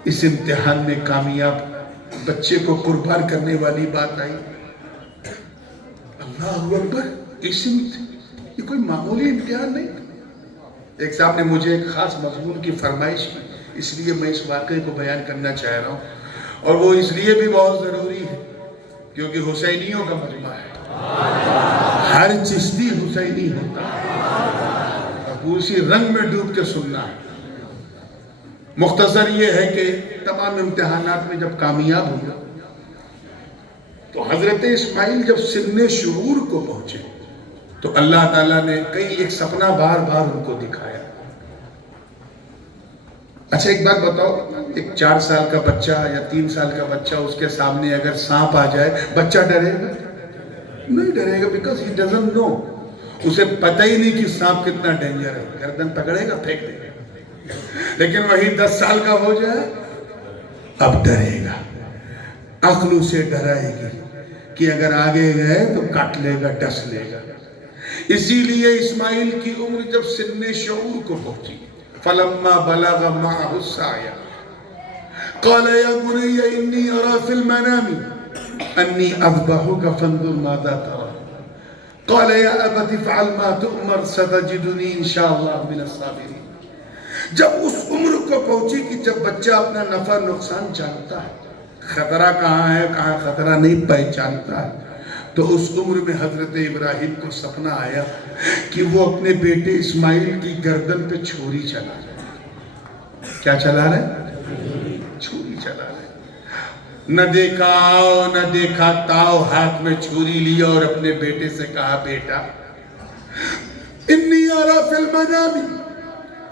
اس امتحان میں کامیاب بچے کو قربان کرنے والی بات آئی، اللہ اکبر، یہ کوئی معمولی امتحان نہیں۔ ایک صاحب نے مجھے ایک خاص مضمون کی فرمائش کی، اس لیے میں اس واقعے کو بیان کرنا چاہ رہا ہوں، اور وہ اس لیے بھی بہت ضروری ہے کیونکہ حسینیوں کا مجمع ہے، ہر چشتی حسینی ہوتا ہے، اب اسی رنگ میں ڈوب کے سننا ہے۔ مختصر یہ ہے کہ تمام امتحانات میں جب کامیاب ہوا تو حضرت اسماعیل جب سن شعور کو پہنچے تو اللہ تعالیٰ نے ایک سپنا بار بار ان کو دکھایا۔ اچھا ایک بات بتاؤ، ایک 4 سال کا بچہ یا 3 سال کا بچہ، اس کے سامنے اگر سانپ آ جائے بچہ ڈرے گا؟ نہیں ڈرے گا، بیکاز ہی ڈزنٹ نو، اسے پتہ ہی نہیں کہ سانپ کتنا ڈینجر ہے، گردن پکڑے گا پھینک دے گا۔ لیکن وہی 10 سال کا ہو جائے اب ڈرے گا، عقل اسے ڈرائے گی کہ اگر آگے گئے تو کاٹ لے گا، ڈس لے گا۔ اسی لیے اسماعیل کی عمر جب سن شعور کو پہنچی، فلما بلغ معه السعي قال يا بني إني أرى في المنام أني أذبحك فانظر ماذا ترى قال يا أبت افعل ما تؤمر ستجدني إن شاء الله من الصابرين۔ جب اس عمر کو پہنچی کہ جب بچہ اپنا نفع نقصان جانتا ہے، خطرہ کہاں ہے کہاں خطرہ نہیں پہچانتا ہے، تو اس عمر میں حضرت ابراہیم کو سپنا آیا کہ وہ اپنے بیٹے اسماعیل کی گردن پہ چھری چلا رہے۔ کیا چلا رہے؟ چھری چلا رہے۔ نہ دیکھا آؤ نہ دیکھا تاؤ، ہاتھ میں چھری لیا اور اپنے بیٹے سے کہا بیٹا انی ارا فی المنام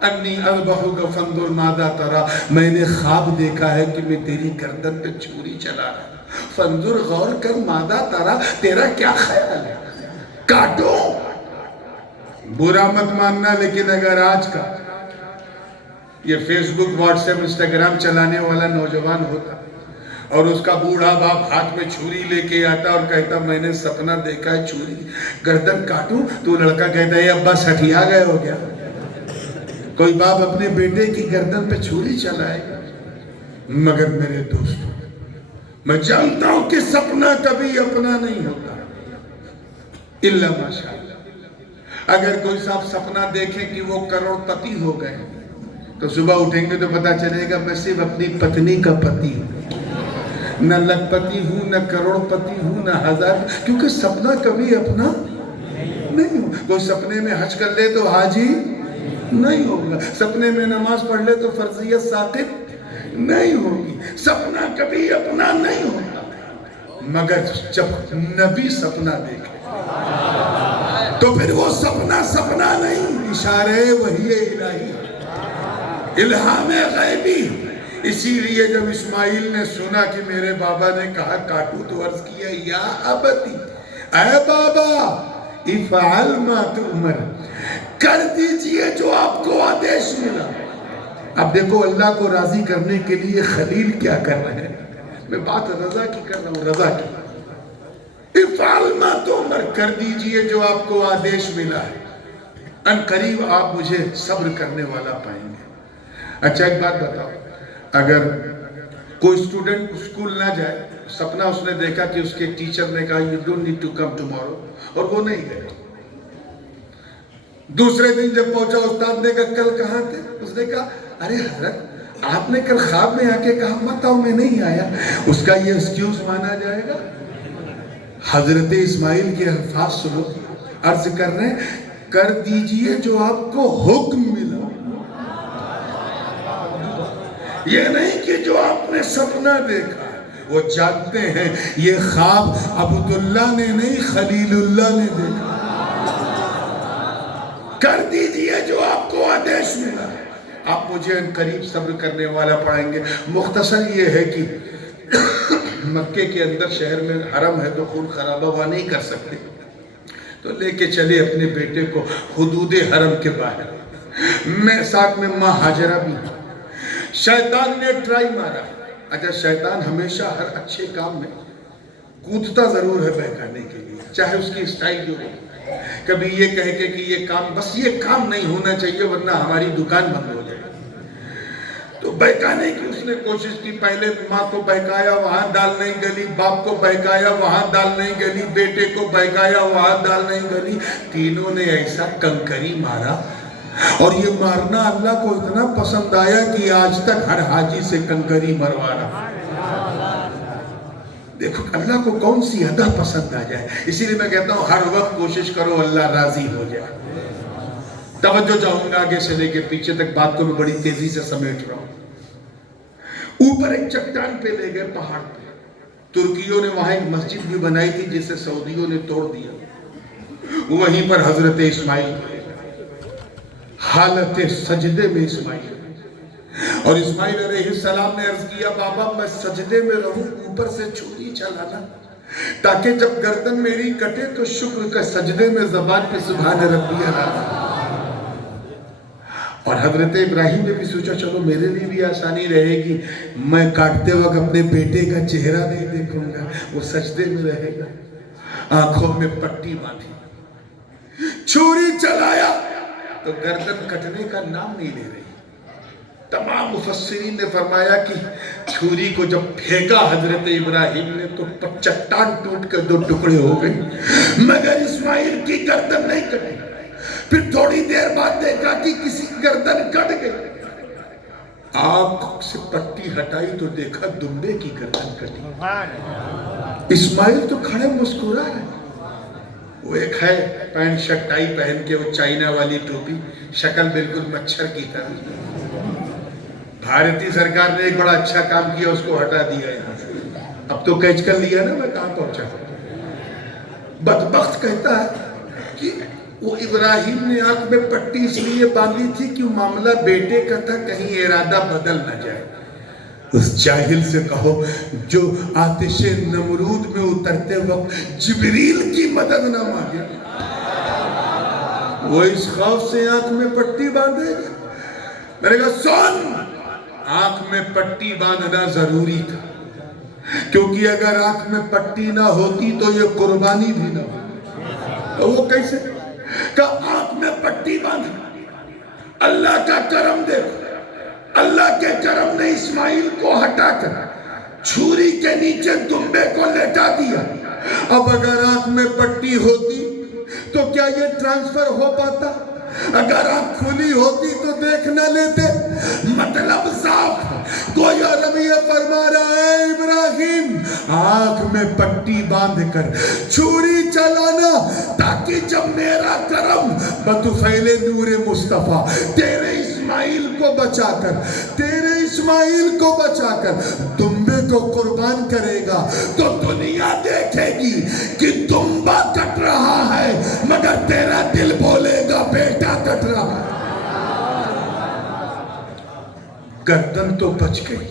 انی اذبحک فانظر ماذا ترى، میں نے خواب دیکھا ہے کہ میں تیری گردن پہ چھری چلا رہا ہوں، فانظر غور کر ماذا ترى، تیرا کیا خیال ہے، کاٹو۔ برا مت ماننا، لیکن اگر آج کا یہ فیس بک واٹس ایپ انسٹاگرام چلانے والا نوجوان ہوتا اور اس کا بوڑھا باپ ہاتھ میں چھری لے کے آتا اور کہتا میں نے سپنا دیکھا ہے چھری گردن کاٹوں، تو لڑکا کہتا ہے ابا سٹھیا گئے ہو گیا؟ کوئی باپ اپنے بیٹے کی گردن پہ چھری چلائے گا؟ مگر میرے دوستوں، میں جانتا ہوں کہ سپنا کبھی اپنا نہیں ہوتا الا ماشاءاللہ۔ اگر کوئی صاحب سپنا دیکھے کہ وہ کروڑ پتی ہو گئے تو صبح اٹھیں گے تو پتا چلے گا میں صرف اپنی پتنی کا پتی ہوں، نہ لکھ پتی ہوں، نہ کروڑ پتی ہوں، نہ ہزار، کیونکہ سپنا کبھی اپنا نہیں ہو۔ کوئی سپنے میں حج کر لے تو حاجی نہیں ہوگا. سپنے میں نماز پڑھ لے تو فرضیت ساقط نہیں ہوگی. سپنا کبھی اپنا نہیں ہوتا مگر جب نبی سپنا دیکھے تو پھر وہ سپنا نہیں، اشارے وحی الہی، الہام غیبی. اسی لیے جب اسماعیل نے سنا کہ میرے بابا نے کہا کاٹو تو عرض کیا یا ابتی، اے بابا افعل ما تؤمر، کر دیجئے جو آپ کو آدیش ملا. اب دیکھو اللہ کو راضی کرنے کے لیے خلیل کیا کر رہے ہیں. میں بات رضا کی کر رہا ہوں، رضا کی. افعل ما تؤمر، کر دیجئے جو آپ کو آدیش ملا ہے، ان قریب آپ مجھے صبر کرنے والا پائیں گے. اچھا ایک بات بتاؤ، اگر کوئی اسٹوڈنٹ اسکول نہ جائے، سپنا اس نے دیکھا کہ اس کے ٹیچر نے کہا you don't need to come tomorrow، اور وہ نہیں گئے. دوسرے دن جب پہنچا استاد نے کہا کل کہاں تھے؟ اس نے کہا ارے حضرت آپ نے کل خواب میں آ کے کہا مت آؤ، میں نہیں آیا. اس کا یہ ایکسکیوز مانا جائے گا؟ حضرت اسماعیل کے الفاظ سنو، عرض کر رہے ہیں کر دیجئے جو آپ کو حکم ملا. یہ نہیں کہ جو آپ نے سپنا دیکھا. وہ جانتے ہیں یہ خواب عبداللہ نے نہیں خلیل اللہ نے دیکھا. کر دیجئے جو آپ کو آدیش ملا، آپ مجھے ان قریب صبر کرنے والا پائیں گے. مختصر یہ ہے کہ مکے کے اندر شہر میں حرم ہے تو خون خرابہ وہاں نہیں کر سکتے، تو لے کے چلے اپنے بیٹے کو حدود حرم کے باہر. میں ساتھ میں ماں ہاجرہ بھی. شیطان نے ٹرائی مارا. اچھا شیطان ہمیشہ ہر اچھے کام میں کودتا ضرور ہے بہکانے کے لیے، چاہے اس کی اسٹائل جو ہو. کبھی یہ کہے کہ یہ کام بس یہ کام نہیں ہونا چاہیے ورنہ ہماری دکان بند ہو جائے. تو بہکانے کی اس نے کوشش کی. پہلے ماں کو بہکایا وہاں دال نہیں گلی، باپ کو بہکایا وہاں دال نہیں گلی، بیٹے کو بہکایا وہاں دال نہیں گلی. تینوں نے ایسا کنکری مارا، اور یہ مارنا اللہ کو اتنا پسند آیا کہ آج تک ہر حاجی سے کنکری مروا رہا. دیکھو اللہ کو کون سی ادا پسند آ جائے. اسی لیے میں کہتا ہوں ہر وقت کوشش کرو اللہ راضی ہو جائے. توجہ چاہوں گا آگے سے لے کے پیچھے تک، بات کو میں بڑی تیزی سے سمیٹ رہا ہوں. اوپر ایک چٹان پہ لے گئے پہاڑ پہ. ترکیوں نے وہاں ایک مسجد بھی بنائی تھی جسے سعودیوں نے توڑ دیا. وہیں پر حضرت اسماعیل حالت سجدے میں اسماعیل، اور اسماعیل علیہ السلام نے عرض کیا بابا میں سجدے میں رہوں، اوپر سے چھری چلانا تاکہ جب گردن میری کٹے تو شکر کا سجدے میں زبان پہ سبحان ربی اعلیٰ. اور حضرت ابراہیم نے بھی سوچا چلو میرے لیے بھی آسانی رہے گی، میں کاٹتے وقت اپنے بیٹے کا چہرہ نہیں دیکھوں گا، وہ سجدے میں رہے گا. آنکھوں میں پٹی باندھی، چھری چلایا تو گردن کٹنے کا نام نہیں لے رہی. تمام مفسرین نے فرمایا کہ چھری کو جب پھینکا حضرت ابراہیم نے تو چٹان ٹوٹ کر 2 ٹکڑے ہو گئے، مگر اسماعیل کی گردن نہیں کٹی. پھر تھوڑی دیر بعد دیکھا کہ کسی گردن کٹ گئی. آنکھ سے پٹی ہٹائی تو دیکھا دمبے کی گردن کٹی. اسماعیل تو کھڑے مسکرا رہے. وہ ایک ہے پینٹ شرٹ ٹائی پہن کے، وہ چائنا والی ٹوپی، شکل بالکل مچھر کی طرح. بھارتی سرکار نے ایک بڑا اچھا کام کیا، اس کو ہٹا دیا یہاں سے. اب تو کیچ کر لیا نا میں کہاں پہنچا. بدبخت کہتا ہے کہ وہ ابراہیم نے آنکھ میں پٹی اس لیے باندھی تھی کہ معاملہ بیٹے کا تھا، کہیں ارادہ بدل نہ جائے. اس جاہل سے کہو جو آتش نمرود میں اترتے وقت جبریل کی مدد نہ مانگے، وہ اس خوف سے آنکھ میں پٹی باندھے گا. میں نے کہا سن، آنکھ میں پٹی باندھنا ضروری تھا، کیونکہ اگر آنکھ میں پٹی نہ ہوتی تو یہ قربانی بھی نہ ہوتی. تو وہ کیسے کہ آنکھ میں پٹی باندھ. اللہ کا کرم دیکھو، اللہ کے کرم نے اسماعیل کو ہٹا کر چھری کے نیچے دمبے کو لیٹا دیا. اب اگر آنکھ میں پٹی ہوتی تو کیا یہ ٹرانسفر ہو پاتا؟ اگر آنکھ کھلی ہوتی تو دیکھ نہ لیتے. مطلب صاف. گویا نبی فرما رہا ہے ابراہیم آنکھ میں پٹی باندھ کر چھری چلانا تاکہ جب میرا کرم بطفیل نور مصطفیٰ تیرے اسماعیل کو بچا کر دمبے کو قربان کرے گا تو دنیا دیکھے گی کہ دمبا کٹ رہا ہے مگر تیرا دل بولے گا بیٹا کٹ رہا ہے. گردن تو بچ گئی.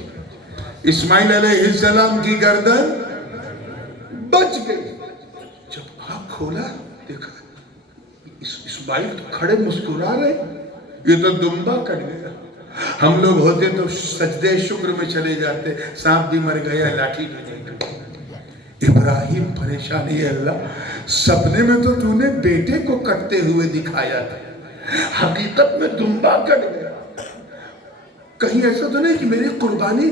اسماعیل علیہ السلام کی گردن بچ گئی. جب آنکھ کھولا دیکھا اسماعیل تو کھڑے مسکرا رہے, یہ تو دمبا کٹ گیا. ہم لوگ ہوتے تو سجدے شکر میں چلے جاتے, سانپ بھی مر گیا لاٹھی بھی نہیں کٹی. ابراہیم پریشانی ہے اللہ, سپنے میں تو نے بیٹے کو کٹتے ہوئے دکھایا تھا, حقیقت میں دمبا کٹ گیا. کہیں ایسا تو نہیں کہ میری قربانی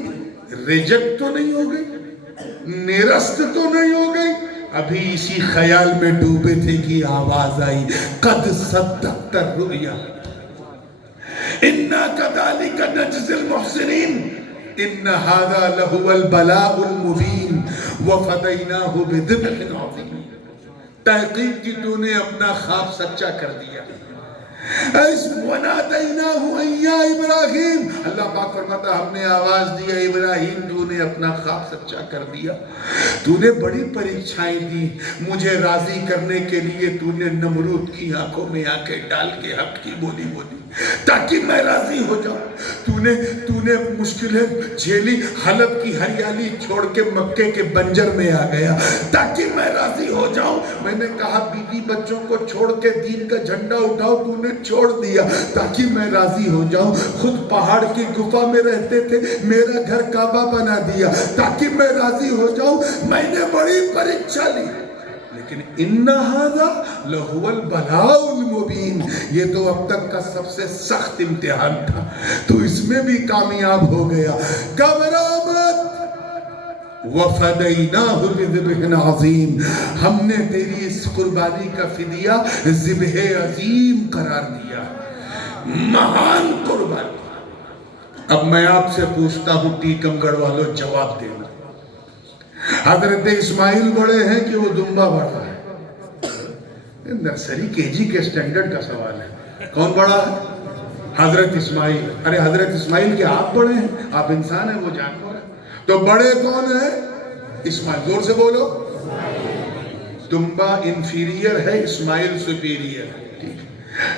ریجیکٹ تو نہیں ہو گئی, نیرست تو نہیں ہو گئی. ابھی اسی خیال میں ڈوبے تھے کہ آواز آئی قد صدقت الرؤیا انا کذالک نجزی المحسنین ان ھذا لہو البلاء المبین وفدیناہ بذبح عظیم. تحقیق کی تو نے اپنا خواب سچا کر دیا. وَنَادَيْنَاهُ أَن يَا إِبْرَاهِيمُ, اللہ پاک فرماتا ہم نے آواز دیا ابراہیم تو نے اپنا خواب سچا کر دیا. تو نے بڑی پریچھائیں دی مجھے راضی کرنے کے لیے. تو نے نمرود کی آنکھوں میں آنکھیں ڈال کے حق کی بولی بولی تاکہ میں راضی ہو جاؤں. تو نے مشکلیں جھیلی, حلب کی ہریالی چھوڑ کے مکے کے بنجر میں آ گیا تاکہ میں راضی ہو جاؤں. میں نے کہا بیوی بچوں کو چھوڑ کے دین کا جھنڈا اٹھاؤ, تو نے چھوڑ دیا تاکہ میں راضی ہو جاؤں. خود پہاڑ کی گفا میں رہتے تھے, میرا گھر کعبہ بنا دیا تاکہ میں راضی ہو جاؤں. میں نے بڑی پریچھا لی لیکن ان ھذا لہو البلاء المبین, یہ تو اب تک کا سب سے سخت امتحان تھا, تو اس میں بھی کامیاب ہو گیا. گھبرا مت. وَفَدَيْنَاهُ بِذِبْحٍ عَظِيمٍ, ہم نے تیری اس قربانی کا فدیہ ذبح عظیم قرار دیا, مہان قربانی. اب میں آپ سے پوچھتا ہوں ٹیکم گڑھ والوں جواب دینا. حضرت اسماعیل بڑے ہیں کہ وہ دمبا بڑا ہے؟ نرسری کے جی کے سٹینڈرڈ کا سوال ہے. کون بڑا ہے؟ حضرت اسماعیل. ارے حضرت اسماعیل کے آپ بڑے ہیں, آپ انسان ہیں, وہ جانور ہیں. تو بڑے کون ہیں؟ اسماعیل. زور سے بولو. دمبا انفیریئر ہے, اسماعیل سپیریئر ہے.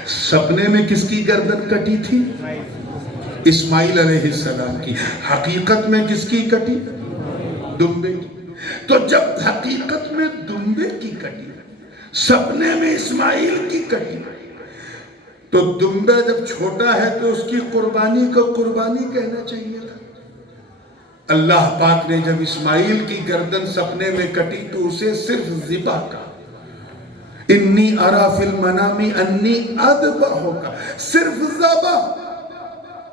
سپنے میں کس کی گردن کٹی تھی؟ اسماعیل علیہ السلام کی. حقیقت میں کس کی کٹی؟ دمبے کی. تو جب حقیقت میں دمبے کی کٹی, سپنے میں اسماعیل کی کٹی, تو دمبے جب چھوٹا ہے تو اس کی قربانی کو قربانی کہنا چاہیے تھا. اللہ پاک نے جب اسماعیل کی گردن سپنے میں کٹی تو اسے صرف ذبح کہا. انی ارا فی المنام انی اذبحک, صرف ذبح.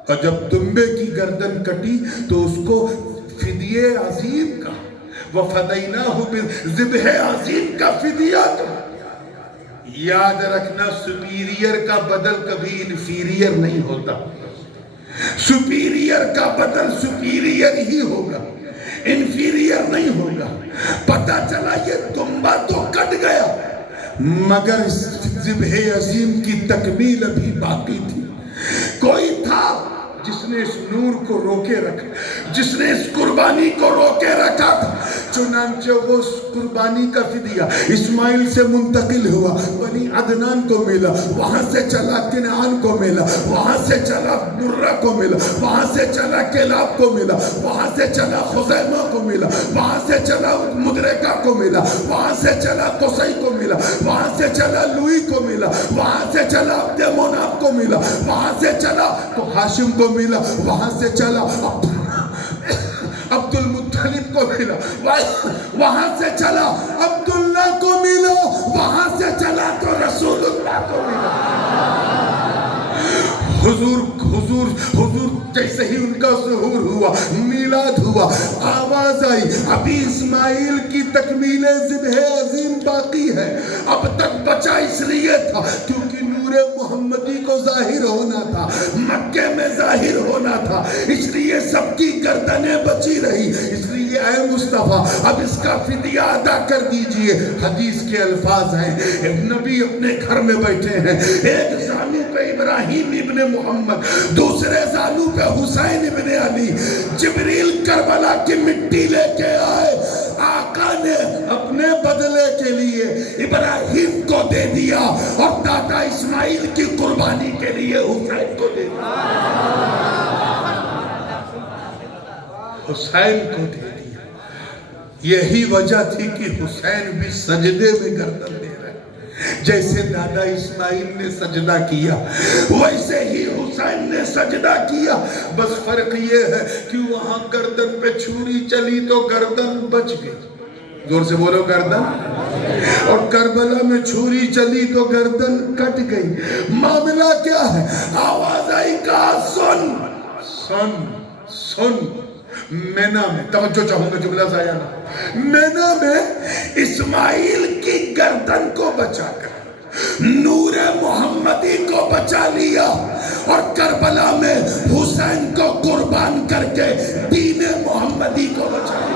اور جب دمبے کی گردن کٹی تو اس کو فدیہ عظیم کا, وَفَدَيْنَاهُ بِذِبْحِ عظیم کا فدیہ کا. یاد رکھنا سپیریئر کا بدل کبھی انفیریئر نہیں ہوتا. سپیریئر کا بدل سپیریئر ہی ہوگا, انفیریئر نہیں ہوگا. پتہ چلا یہ دمبا تو کٹ گیا مگر ذبح عظیم کی تکمیل ابھی باقی تھی. کوئی تھا جس نے اس نور کو روکے رکھا, جس نے اس قربانی کو روکے رکھا تھا. چنانچہ وہ اس قربانی کا فدیہ اسماعیل سے منتقل ہوا, بنی عدنان کو ملا, وہاں سے چلا کنعان کو ملا, وہاں سے چلا مرہ کو ملا, وہاں سے چلا کلاب کو ملا, وہاں سے چلا خزیمہ کو ملا, وہاں سے چلا مدرکہ کو ملا, وہاں سے چلا قصی کو ملا, وہاں سے چلا لوئی کو ملا, وہاں سے چلا عبد مناف کو ملا, وہاں سے چلا تو ہاشم کو ملا, وہاں سے چلا عبد المطلب کو ملا, وہاں سے چلا عبداللہ کو ملا, وہاں سے چلا تو رسول اللہ کو ملا. حضور جیسے ہی ان کا ظہور ہوا, میلاد ہوا, آواز آئی ابھی اسماعیل کی تکمیل ذبح عظیم باقی ہے. اب تک بچا اس لیے تھا کیونکہ نور نور محمدی کو ظاہر ہونا تھا، مکے میں ظاہر ہونا تھا، اس لیے سب کی گردنیں بچی رہی، اس لیے اے مصطفیٰ اب اس کا فدیہ ادا کر دیجئے۔ حدیث کے الفاظ ہیں، ایک نبی اپنے گھر میں بیٹھے ہیں، ایک زانو پہ ابراہیم ابن محمد، دوسرے زانو پہ حسین ابن علی، جبریل کربلا کی مٹی لے کے آئے، آقا نے اپنے بدلے کے لیے ابراہیم کو دے دیا اور دادا اسماعیل کی قربانی کے لیے حسین کو دے دیا، حسین کو دے دیا۔ یہی وجہ تھی کہ حسین بھی سجدے میں گردن دے رہے، جیسے دادا اسماعیل نے سجدہ کیا ویسے ہی حسین نے سجدہ کیا، بس فرق یہ ہے کہ وہاں گردن پہ چھری چلی تو گردن بچ گئی، زور سے بولو گردن، اور کربلا میں چھری چلی تو گردن کٹ گئی۔ معاملہ کیا ہے؟ آواز آئی کہا سن سن سن، مینا میں، توجہ چاہوں گا جملہ ضائع نہ، مینا میں اسماعیل کی گردن کو بچا کر نور محمدی کو بچا لیا، اور کربلا میں حسین کو قربان کر کے دین محمدی کو بچا لیا۔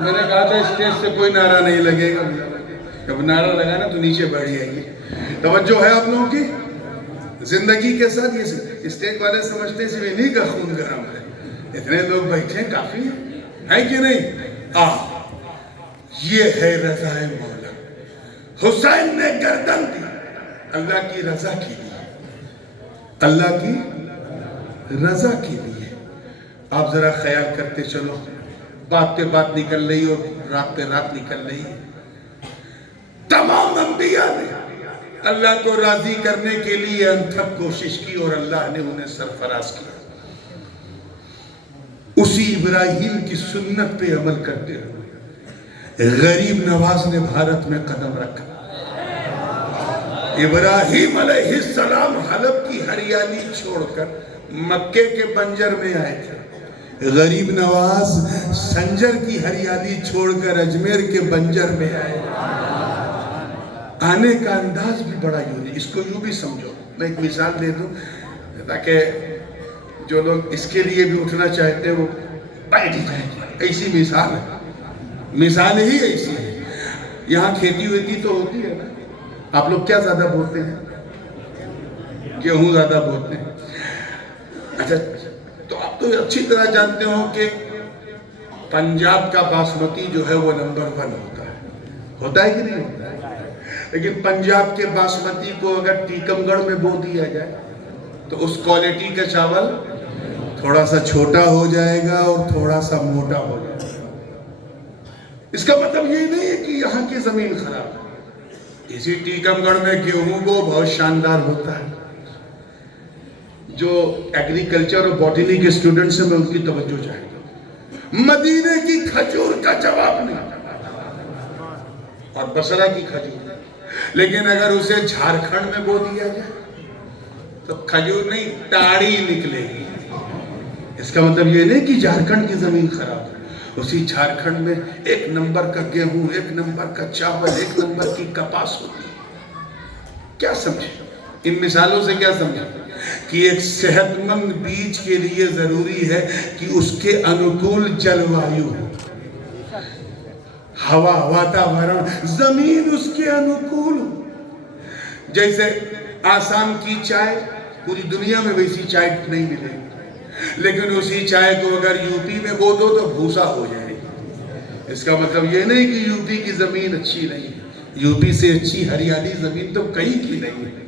میں نے کہا تھا اسٹیج سے کوئی نعرہ نہیں لگے گا، جب نعرہ لگانا تو نیچے بیٹھ جائیں گے۔ توجہ ہے آپ لوگوں کی؟ زندگی کے ساتھ یہ اسٹیج والے سمجھتے ہیں صرف انہی کا خون گرم ہے، اتنے لوگ بیٹھے ہیں کافی ہے کہ نہیں؟ یہ ہے رضا مولا۔ حسین نے گردن دی اللہ کی رضا کے لیے، اللہ کی رضا کے لیے۔ آپ ذرا خیال کرتے چلو، بات پہ بات نکل رہی اور رات پہ رات نکل رہی ہے۔ تمام انبیاء نے اللہ کو راضی کرنے کے لیے انتھک کوشش کی اور اللہ نے انہیں سرفراز کیا۔ اسی ابراہیم کی سنت پہ عمل کرتے ہوئے غریب نواز نے بھارت میں قدم رکھا۔ ابراہیم علیہ السلام حلب کی ہریالی چھوڑ کر مکے کے بنجر میں آئے تھے، غریب نواز سنجر کی ہریالی چھوڑ کر اجمیر کے بنجر میں آئے۔ آنے کا انداز بھی بڑا یونی، اس کو یوں بھی سمجھو، میں ایک مثال دے دوں تاکہ جو لوگ اس کے لیے بھی اٹھنا چاہتے ہیں وہ بیٹھ جائیں۔ ایسی مثال ہے، مثال ہی ایسی ہے۔ یہاں کھیتی ویتی تو ہوتی ہے نا، آپ لوگ کیا زیادہ بولتے ہیں؟ گیہوں زیادہ بولتے ہیں۔ اچھا، تو آپ تو اچھی طرح جانتے ہو کہ پنجاب کا باسمتی جو ہے وہ نمبر 1 ہوتا ہے کہ نہیں ہوتا ہے؟ لیکن پنجاب کے باسمتی کو اگر ٹیکم گڑھ میں بو دیا جائے تو اس کوالٹی کا چاول تھوڑا سا چھوٹا ہو جائے گا اور تھوڑا سا موٹا ہو جائے گا۔ اس کا مطلب یہ نہیں ہے کہ یہاں کی زمین خراب ہے، اسی ٹیکم گڑھ میں گیہوں کو بہت شاندار ہوتا ہے۔ جو ایگریکلچر اور باٹنی کے اسٹوڈنٹس ہیں میں ان کی توجہ چاہتا ہوں، مدینے کی کھجور کا جواب نہیں اور بصرہ کی کھجور، لیکن اگر اسے جھارکھنڈ میں بو دیا جائے تو کھجور نہیں تاڑی نکلے گی۔ اس کا مطلب یہ نہیں کہ جھارکھنڈ کی زمین خراب ہے، اسی جھارکھنڈ میں 1 نمبر کا گیہوں، 1 نمبر کا چاول، 1 نمبر کی کپاس ہوتی ہے۔ کیا سمجھے ان مثالوں سے؟ کیا سمجھے کہ ایک صحت مند بیج کے لیے ضروری ہے کہ اس کے انوکول جلوایو ہو، ہوا، واتاورن، زمین اس کے انوکول ہو۔ جیسے آسام کی چائے پوری دنیا میں ویسی چائے نہیں ملے گی، لیکن اسی چائے کو اگر یوپی میں بو دو تو بھوسا ہو جائے گی۔ اس کا مطلب یہ نہیں کہ یوپی کی زمین اچھی نہیں ہے، یوپی سے اچھی ہریالی زمین تو کہیں کی نہیں ہے۔